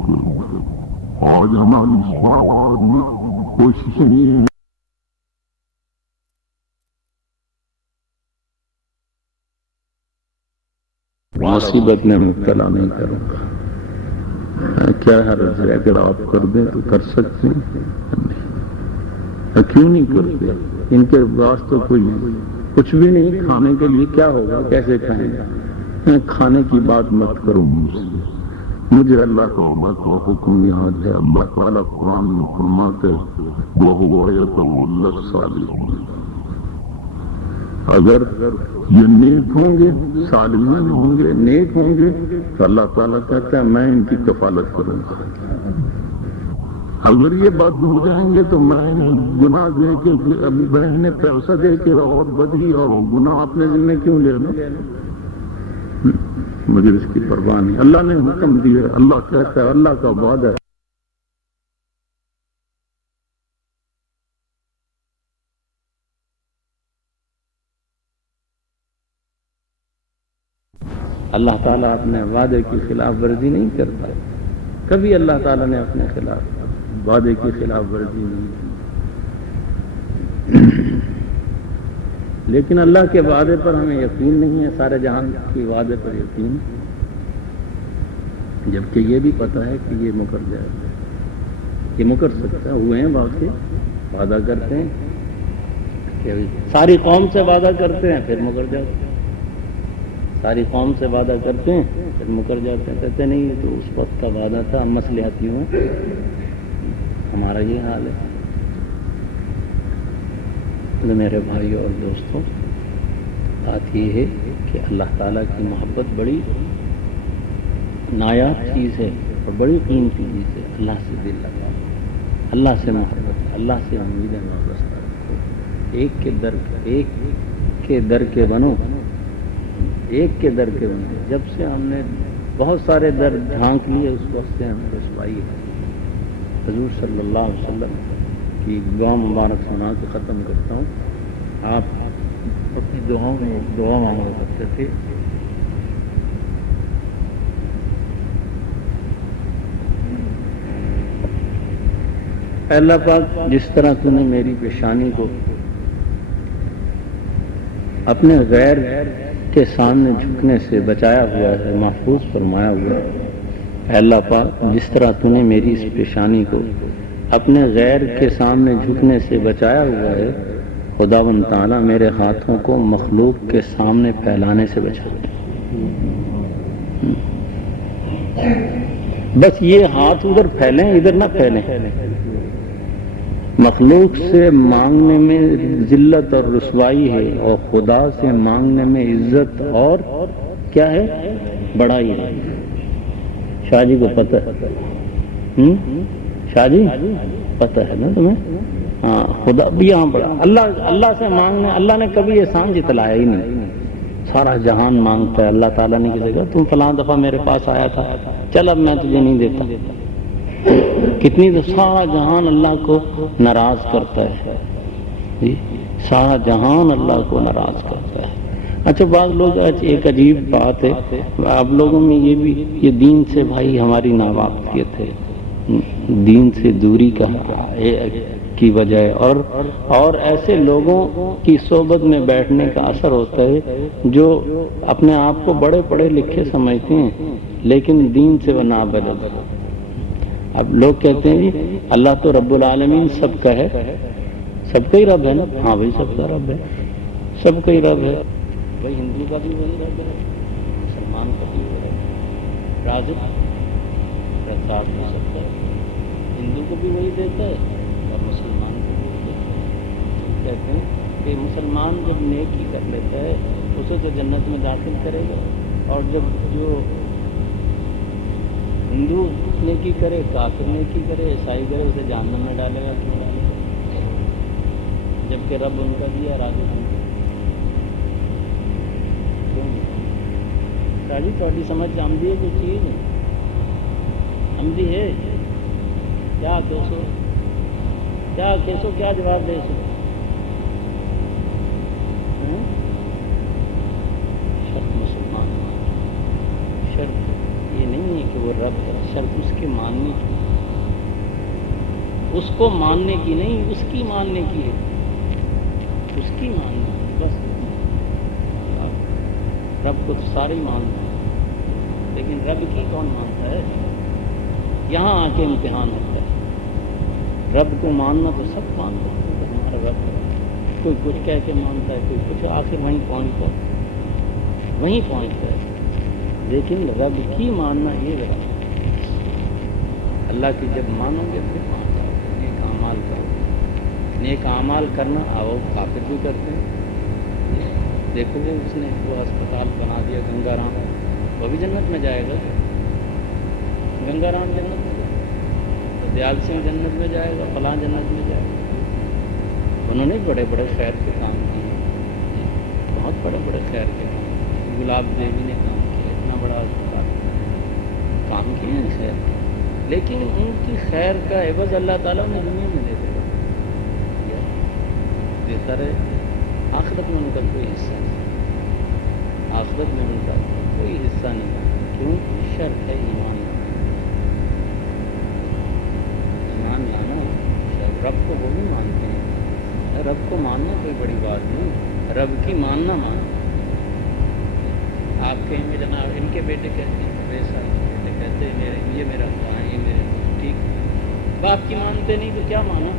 آج ہماری ساری کوششیں یہ ہیں مصیبت میں مبتلا نہیں کروں گا، کیا حرض ہے اگر آپ کر دیں تو کر سکتے ہیں، کیوں نہیں کرتے؟ ان کے پاس تو کچھ بھی نہیں، کھانے کے لیے کیا ہوگا، کیسے کھائیں گے؟ کھانے کی بات مت کرو مجھ سے، مجھے اللہ کا حکم یاد ہے، اللہ تعالیٰ قرآن میں فرماتے وَهُوَ يَتَوَلَّى الصَّالِحِينَ، اگر یہ نیک ہوں گے، صالحین ہوں گے، نیک ہوں گے، تو اللہ تعالیٰ کہتا ہے میں ان کی کفالت کروں گا۔ اگر یہ بات ہو جائیں گے تو میں گناہ دے کے، ابھی بہن نے پیسہ دے کے اور بدی اور گناہ اپنے ذمہ کیوں لے لو؟ مجھے اس کی پرواہ نہیں، اللہ نے حکم دیا، اللہ کہتا ہے، اللہ کا وعدہ ہے۔ اللہ تعالیٰ اپنے وعدے کی خلاف ورزی نہیں کرتا، کبھی اللہ تعالیٰ نے اپنے خلاف وعدے کی خلاف ورزی نہیں کی، لیکن اللہ کے وعدے پر ہمیں یقین نہیں ہے، سارے جہان کے وعدے پر یقین، جبکہ یہ بھی پتہ ہے کہ یہ مکر جائے گا، یہ مکر سکتا ہے، ہوئے ہیں بہت سے وعدہ کرتے ہیں کہ ساری قوم سے وعدہ کرتے ہیں پھر مکر جاتے ہیں، ساری قوم سے وعدہ کرتے ہیں پھر مکر جاتے ہیں، کہتے نہیں یہ تو اس وقت کا وعدہ تھا، ہم مصلحتی ہوں، ہمارا یہ حال ہے۔ میرے بھائیوں اور دوستوں، بات یہ ہے کہ اللہ تعالیٰ کی محبت بڑی نایاب چیز ہے اور بڑی قیمتی چیز ہے۔ اللہ سے دل لگا، اللہ سے محبت، اللہ سے امیدیں وابستہ رکھو، ایک کے در کے بنو، ایک کے در کے بنو۔ جب سے ہم نے بہت سارے در ڈھانک لیے اس وقت سے ہمیں رسوائی ہے۔ حضور صلی اللہ علیہ وسلم کی دعا مبارک سنا کے ختم کرتا ہوں۔ آپ اپنی دعاؤں میں دعا مانگا کرتے تھے اللہ پاک جس طرح تو نے میری پیشانی کو اپنے غیر کے سامنے جھکنے سے بچایا ہوا ہے، محفوظ فرمایا ہوا ہے، اللہ پاک جس طرح تو نے میری اس پیشانی کو اپنے غیر کے سامنے جھکنے سے بچایا ہوا ہے، خداوند تعالیٰ میرے ہاتھوں کو مخلوق کے سامنے پھیلانے سے بچا۔ بس یہ ہاتھ ادھر پھیلیں ادھر نہ پھیلیں، مخلوق سے مانگنے میں ذلت اور رسوائی ہے، اور خدا سے مانگنے میں عزت اور کیا ہے، بڑائی ہے۔ شاہ جی کو پتہ ہے، شاہ جی پتہ ہے نا تمہیں؟ ہاں، خدا بھی یہاں بڑا، اللہ سے مانگنے، اللہ نے کبھی احسان جتلایا ہی نہیں، سارا جہان مانگتا ہے، اللہ تعالیٰ نے کسی کہا تم فلاں دفعہ میرے پاس آیا تھا، چل اب میں تجھے نہیں دیتا۔ کتنی سارا جہان اللہ کو ناراض کرتا ہے، جی سارا جہان اللہ کو ناراض کرتا ہے۔ اچھا بعض لوگ، ایک عجیب بات ہے آپ لوگوں میں یہ بھی، یہ دین سے بھائی ہماری ناواقفیت ہے، دین سے دوری کی وجہ ہے، اور ایسے لوگوں کی صحبت میں بیٹھنے کا اثر ہوتا ہے جو اپنے آپ کو بڑے پڑھے لکھے سمجھتے ہیں لیکن دین سے وہ نابلد۔ اب لوگ کہتے ہیں جی اللہ تو رب العالمین سب کا ہے، سب کا ہی رب ہے نا؟ ہاں بھائی سب کا رب ہے، سب کا ہی رب ہے بھائی، ہندو کا بھی وہی رب ہے، مسلمان کا بھی وہی رب ہے، رازق رزاق بھی سب کا ہے، ہندو کو بھی وہی دیتا ہے اور مسلمان کو بھی وہی دیتا ہے۔ کہتے ہیں کہ مسلمان جب نیکی کر لیتا ہے اسے تو جنت میں داخل کرے گا، اور جب جو ہندو نیکی کرے، کافر نیکی کرے، عیسائی کرے، اسے جہنم میں ڈالے گا، کیوں ڈالے گا؟ جبکہ رب ان کا دیا، رازق ان کا کیوں نہیں؟ راجی تھوڑی سمجھ آمدی ہے کوئی چیز آمدی ہے کیا؟ کیا جواب دے سو؟ شرط مسلمان، شرط یہ نہیں ہے کہ وہ رب ہے، شرط اس کے ماننے کی، اس کو ماننے کی نہیں، اس کی ماننے کی ہے، اس کی ماننا بس۔ رب کو تو سارے ہی مانتے ہیں لیکن رب کی کون مانتا ہے؟ یہاں آ کے امتحان ہوتا ہے۔ رب کو ماننا تو سب مانتے ہیں کہ ہمارا رب ہے، کوئی کچھ کہہ کے مانتا ہے، کوئی کچھ، آخر وہیں پہنچتا ہے، لیکن رب کی ماننا یہ رہا۔ اللہ کی جب مانو گے پھر مان جاؤ گے، نیک اعمال کرو گے، نیک اعمال کرنا آؤ کافر بھی کرتے ہیں۔ دیکھو گے اس نے وہ ہسپتال بنا دیا گنگا رام، وہ بھی جنت میں جائے گا، گنگا رام جنت میں جائے گا، دیال سنگھ جنت میں جائے گا، فلاں جنت میں جائے گا۔ انہوں نے بڑے بڑے خیر کے کام کیے، بہت بڑے بڑے خیر کے کام، گلاب دیوی نے کام کیا، اتنا بڑا ہسپتال کام کیے ہیں خیر کے، لیکن ان کی خیر کا عوض اللہ تعالیٰ انہیں دنیا میں دے دے گا، دیتا رہے۔ آخرت میں ان کا کوئی حصہ نہیں، آخرت میں ان کا کوئی حصہ نہیں، کیوں؟ شرط ہے ایمان لانا، رب کو وہ بھی مانتے ہیں، رب کو ماننا کوئی بڑی بات نہیں، رب کی ماننا آپ کہیں گے جناب ان کے بیٹے کہتے ہیں، ویسا بیٹے کہتے ہیں یہ میرا کہاں، یہ میرے ٹھیک، باپ کی مانتے نہیں تو کیا مانا؟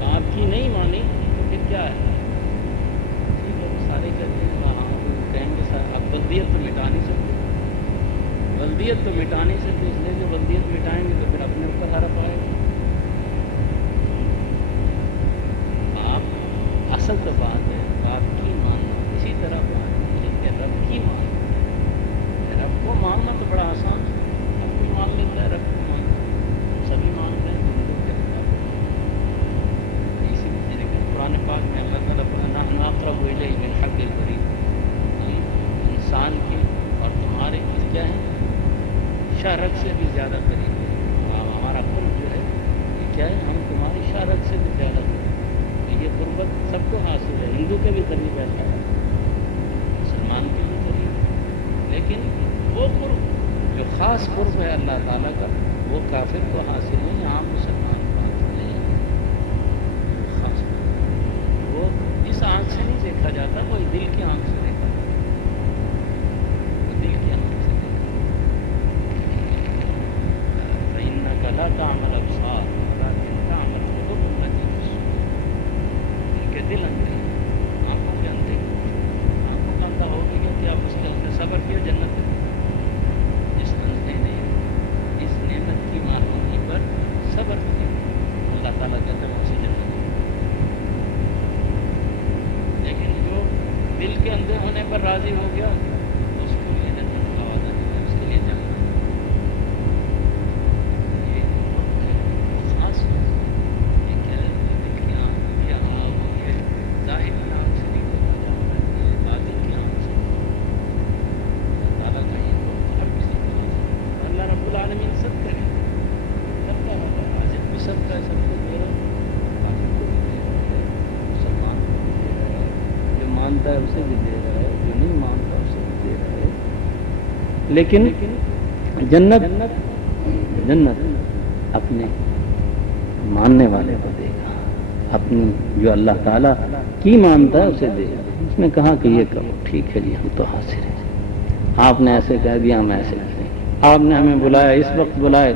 باپ کی نہیں مانی تو پھر کیا ہے؟ ٹھیک ہے سارے کہتے ہیں ہاں، کہیں گے سر اب ولدیت تو مٹا نہیں سکتے، ولدیت تو مٹا نہیں سکتے، اس لیے جو ولدیت مٹائیں گے تو پھر اپنے اوپر حرف آئے گا۔ باپ اصل تو بات ہے باپ کی ماننا، اسی طرح بات ہے رب کی ماننا، رب کو ماننا تو بڑا آسان ہے، رب کو مان لیتا ہے، رب کو ماننا سبھی مانتے ہیں، اسی لیے قرآن پاک میں اللہ تعالیٰ نحن اقرب الیہ من حبل الورید، انسان کے اور تمہارے کیا ہے؟ شارک سے بھی زیادہ قریب ہے، ہمارا قرب جو ہے یہ کیا ہے؟ ہم تمہاری شارک سے بھی زیادہ قریب ہے، یہ قربت سب کو حاصل ہے، ہندو کے بھی قریب ہے، مسلمان کے بھی قریب ہے، لیکن وہ قرب جو خاص قرب ہے اللہ تعالیٰ کا وہ کافر کو حاصل نہیں، عام مسلمان کو حاصل ہے خاص۔ وہ اس آنکھ سے نہیں دیکھا جاتا، وہ دل کی آنکھ سے دیکھا جاتا، وہ دل کی آنکھ سے دیکھا جاتا۔ فإنك لا تعمل الأبصار ولكن تعمل القلوب التي في الصدور۔ ان کے دل اندھے ہیں، آنکھوں کے اندھے، آنکھوں کا اندھا ہو گیا کہ آپ اس کے اندر صبر کیا جنت ہے۔ جس اندھے نے اس نعمت کی محرومی پر صبر کیا، اللہ تعالیٰ کہتے ہیں اسے جنت ہے۔ لیکن جو دل کے اندھے ہونے پر راضی ہو گیا اس کو لیے جنت کا وعدہ نہیں ہے، اس کے لیے جنت۔ یہ خاص یہ کیا ہے، دل کی آنکھ یا آنکھ یہ ظاہر کی آنکھ سے نہیں دیکھا جاتا ہے، یہ باطن کی آنکھ سے۔ اللہ تعالیٰ کا یہ تو ہر کسی کو اللہ رب العالمین سب کرے، سب کا ہوگا، عاجز بھی سب کا سب کو دے رہا ہے، کافر کو بھی دے رہا ہے، مسلمان کو بھی دے رہا ہے، جو مانتا ہے اسے بھی دے رہا ہے، جو نہیں مانتا اسے بھی دے رہا ہے۔ لیکن جنت جنت اپنے ماننے والے کو دے گا، اپنی جو اللہ تعالیٰ کی مانتا ہے اسے دے گا۔ اس نے کہا کہ یہ کرو، ٹھیک ہے جی ہم تو حاضر ہیں، آپ نے ایسے کہہ دیا ہم ایسے کریں، آپ نے ہمیں بلایا، اس وقت بلائے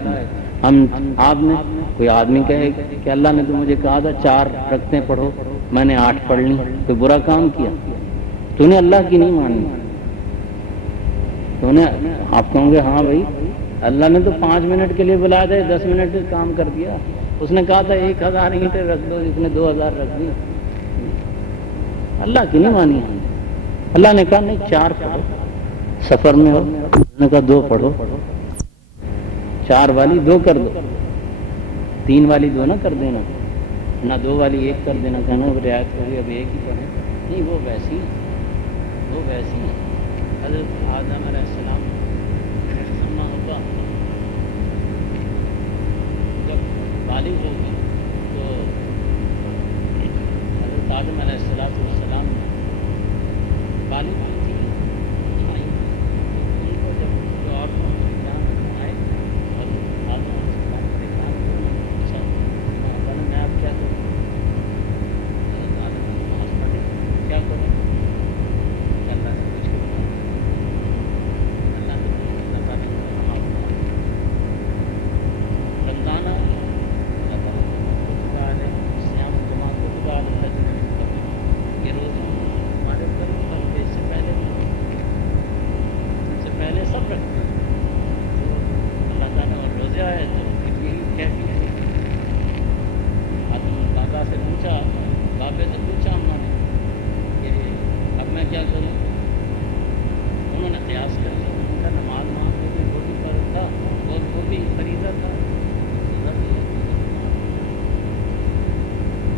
ہم، آپ نے کوئی آدمی کہے کہ اللہ نے تو مجھے کہا تھا 4 رکعتیں پڑھو، میں نے 8 پڑھ لی، کوئی برا کام کیا؟ تو نے اللہ کی نہیں مانی، تو نے آپ کہوں گے ہاں بھائی اللہ نے تو 5 منٹ کے لیے بلایا تھا، 10 منٹ کام کر دیا، اس نے کہا تھا 1000 اینٹیں رکھ دو، اس نے 2000 رکھ دی، اللہ کی نہیں مانی ہم نے۔ اللہ نے کہا نہیں 4 پڑھو، سفر میں ہو، اس نے کہا 2 پڑھو، 4 والی 2 کر دو، 3 والی 2 نہ کر دینا، نہ 2 والی 1 کر دینا، کہنا رعایت کری اب 1 ہی پڑھیں، نہیں وہ ویسی ہے، وہ ویسی ہے۔ حضرت آدم علیہ السلام سننا ہوگا جب بالغ ہو گئے تو حضرت آدم علیہ السلام بالغ ہوئی تھی، آئی، ان کو جب جو عورتوں کی جان آئے اور آدم علیہ السلام نے کہا اچھا میں آپ کیا کروں؟ حضرت آدم نماز پڑھیں، کیا کروں؟ اللہ سے پوچھ کے بتاؤ، اللہ نے اللہ تعالیٰ نے کہا رمضان اللہ تعالیٰ نے سیام جماعت کو دعا اللہ یہ روزہ ہمارے اوپر اس سے پہلے سب رکھتے ہیں، تو اللہ تعالیٰ اور روزہ ہے تو یہی کہتی ہے۔ آدم بابا سے پوچھا، بابے سے پوچھا ہم نے کہ اب میں کیا کروں؟ انہوں نے قیاس کر لیا، انہوں نے کہا نماز مانگنے میں وہ بھی فرض تھا اور وہ بھی فریضہ تھا،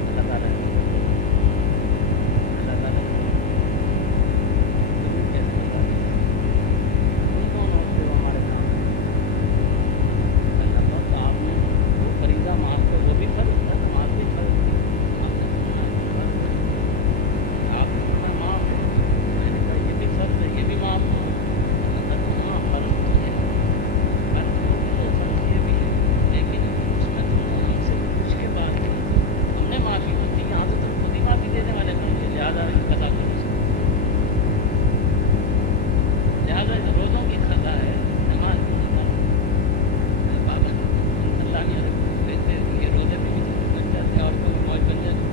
اللہ تعالیٰ نے کیسے بتا دیا ان دونوں سے ہمارے کام اللہ تعالیٰ آپ نے وہ فریضہ معاف کر، وہ بھی فرض تھا، نماز بھی فرض تھی، آپ نے سننا آپ نے سننا معاف ہے، میں نے کہا یہ بھی فرض ہے یہ بھی معاف ہے، اللہ تعالیٰ ہاں فرض تو ہے، فرض وہ بھی ہے فرض یہ بھی ہے، لیکن اس میں تم نے ہم سے پوچھ کے بات کی، ہم نے معافی ہوتی، یہاں سے تم خود ہی معافی دینے والے بن گئے، لہٰذا قضا کرو، لہٰذا روزوں کی قضا ہے، نماز کی قضا ہے، اللہ نے یہ روزے میں بھی بن جاتے ہیں، عورتوں میں موج بن جاتی،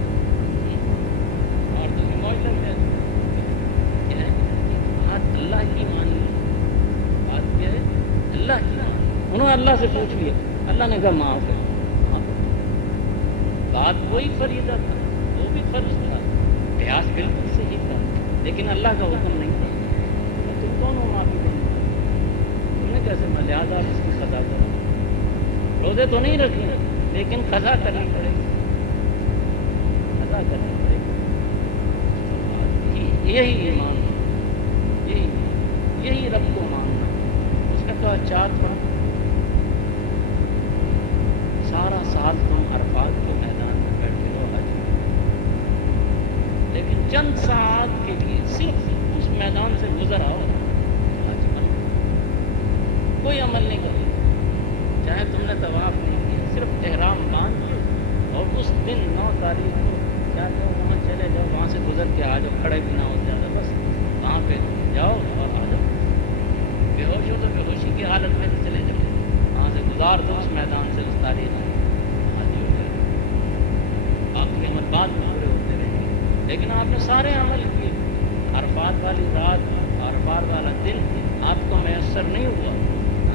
عورتوں میں موج لگ جاتی، کیا ہے بات اللہ کی مانی، بات کیا ہے اللہ کی مانی، انہوں نے اللہ سے پوچھ لیا، اللہ نے کہا معاف ہے، بات وہی فریضہ تھا، وہ بھی فرض تھا، قیاس بالکل صحیح تھا، لیکن اللہ کا حکم نہیں تھا، تم دونوں معافی دیں گے، تم نے کیسے میں لہٰذا اس کی قضا کرو، روزے تو نہیں رکھیں لیکن قضا کرنی پڑے گی، قضا کرنی پڑے گی، یہی ایمان، یہی رب کو ماننا۔ اس نے کہا 4 پڑھ، سارا سال تم عرفات کے میدان میں بیٹھے ہو حج میں، لیکن چند ساعت کے لیے صرف اس میدان سے گزر آؤ، حج بن، کوئی عمل نہیں کرے، چاہے تم نے طواف نہیں کیا، صرف احرام باندھ کے اور اس دن 9 تاریخ کو کیا جاؤ وہاں چلے جاؤ، وہاں سے گزر کے آ جاؤ، کھڑے بھی نہ ہو زیادہ، بس وہاں پہ جاؤ اور آ جاؤ، بے ہوش ہو تو بے ہوشی کی حالت میں چلے جاؤ، وہاں سے گزار دو اس میدان سے اس تاریخ میں، حاضر ہو جائے، باقی عمل بعد میں پورے ہوتے رہیں گے، لیکن آپ نے سارے عمل کیے، عرفات والی رات، عرفات والا دن آپ کو میسر نہیں ہوا،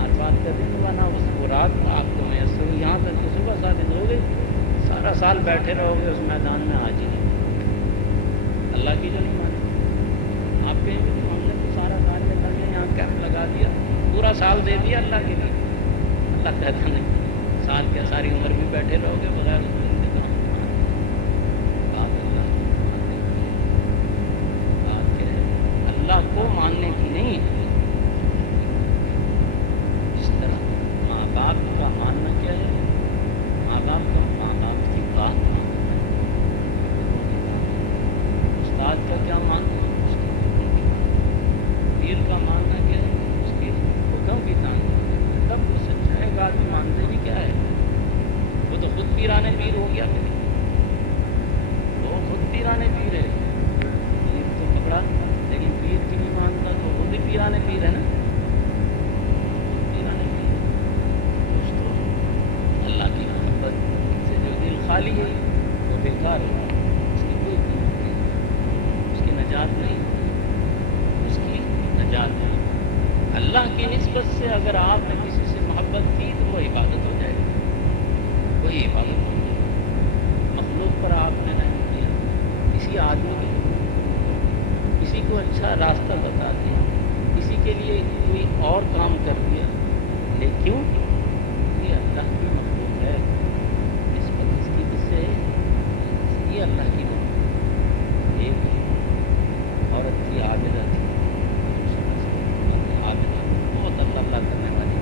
عرفات کا دن ہوا نہ اس کو رات آپ کو میسر ہوئی، یہاں تک کہ صبح صادق ہو گئی، سارا سال بیٹھے رہو گے اس میدان میں حاضر نہیں، اللہ کی جو نہیں مانے آپ کہیں گے ہم نے تو سارا سال نکل لیا، یہاں کیمپ لگا دیا، پورا سال دے دیا اللہ کے لیے، اللہ کہتا نہیں، سال کیا ساری عمر بھی بیٹھے رہو گے بغیر اس دن کے کام بات اللہ بات کیا ہے، اللہ کو ماننے کی نہیں، اس طرح ماں باپ کا ماننا کیا ہے، ماں باپ کا ماں باپ کی بات ماننا، استاد کا کیا ماننا، پیر کا ماننا کیا ہے، اس کے حکم کی تعمیل، تب وہ سچا ہے، بات مانتے بھی کیا ہے، وہ تو خود پیرانے پیر ہو گیا، وہ خود پیرانے پیر ہے، پیر تو پکڑا لیکن پیر کی نہیں مانتا تو وہ بھی پیرانے پیر ہے نا، پیرانے پیر دوستو، اللہ کی محبت سے جو دل خالی ہے وہ بیکار ہے، اس کی کوئی قیمت نہیں، اس کی نجات نہیں، اس کی نجات نہیں، اللہ کی نسبت سے اگر آپ نے کسی سے محبت کی تو وہ عبادت ہو جائے گی، وہی عبادت ہو جائے گی، مخلوق پر آپ نے نہیں کیا، کسی آدمی کی کسی کو اچھا راستہ بتا دیا، کسی کے لیے کوئی اور کام کر دیا، لیکن یہ اللہ کی مخلوق ہے، نسبت اس کی کس سے ہے، یہ اللہ کی مخلوق، ایک عورت تھی عابدہ تھی، عابدہ بہت اللہ کرنے والی،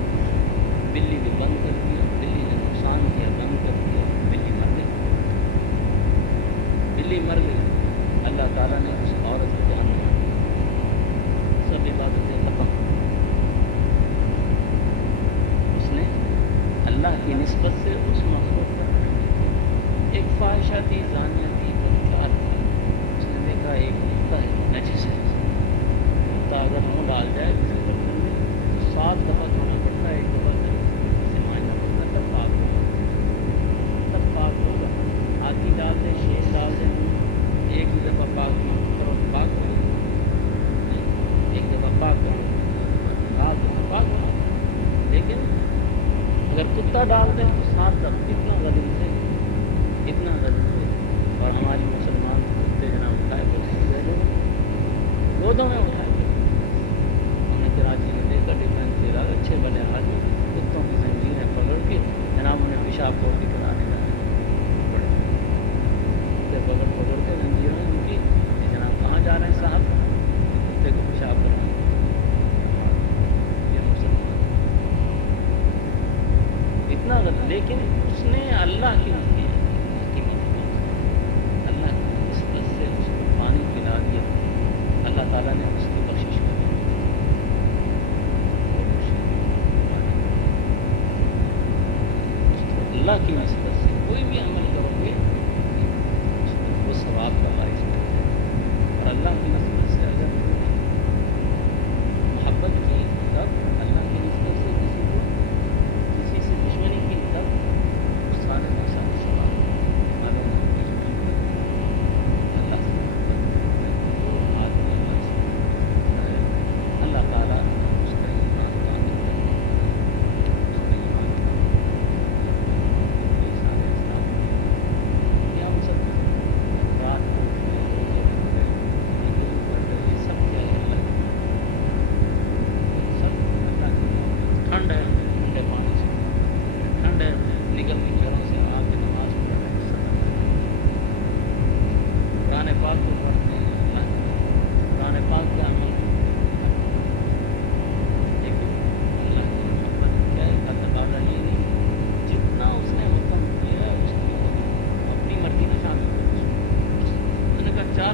بلی نے بند کر دیا، بلی نے نقصان کیا، بند کر دیا، بلی مر گئی، بلی مر گئی، اللہ تعالیٰ نے اس عورت کو جان دیا، سب عبادتیں ختم، اس نے اللہ کی نسبت سے اس مخلوق پر ایک فاحشہ تھی، زانیہ تھی، بدکار تھی، اس نے دیکھا ایک کتا ہے نجس ہے، کتا اگر منہ ڈال جائے کسی برتن میں 7 دفعہ دھونا پڑتا ہے، ایک دفعہ سے مانجنا پڑتا ہے، تب پاک ہوگا، ہاتھی ڈال دے، شیر ڈال دے، ایک ہی دفعہ پاک کرو پاک ہو گئی، ایک دفعہ پاک کرو رات دفعہ پاک ہو، لیکن اگر کتا ڈال دیں تو 7 دفعہ، اتنا غلیظ ہے، اتنا غلیظ ہے، اور ہماری مسلمان کتے جناب اٹھائے کرتے گودوں میں اٹھائے کرتے، ہم نے کراچی میں دیکھا ڈیفینس سے اچھے بنے آدمی کتوں کی زنجیریں پکڑ کے جناب انہیں پیشاب پوٹی کرانے کا پکڑ کے زنجیروں ان کی جناب کہاں جا رہے ہیں صاحب، کتے کو پیشاب کرانے، یہ مسلمان اتنا غلط، لیکن اس نے اللہ کی نسبت سے اس کو پانی پلا دیا، اللہ تعالیٰ نے اس کی بخشش کر دی، اللہ کی نسبت سے کوئی بھی عمل کرو گے وہ ثواب کا باعث بنتا ہے، اور اللہ کی نسبت سے اگر محبت کی تب، اللہ کی نسبت سے کسی سے دشمنی کی تب، سارے کے سارے ثواب اللہ سے اللہ تعالیٰ اس کا ایمان کامل کرے، اس کا ایمان سارے اسلام یا ہم سب رات کو یہ سب کیا ہے، سب اللہ کی ٹھنڈ ہے، ٹھنڈے پانی سے ٹھنڈ ہے، نکلتی گھروں سے آ کے نماز پڑھنا ہے، سب قرآن پاک کو پڑھتے ہیں، اللہ قرآن پاک کا عمل، لیکن اللہ کی محبت کیا ہے کا تقاضا یہ نہیں، جتنا اس نے حکم کیا اس کی اپنی مرضی میں شامل کر، اس نے کہا 4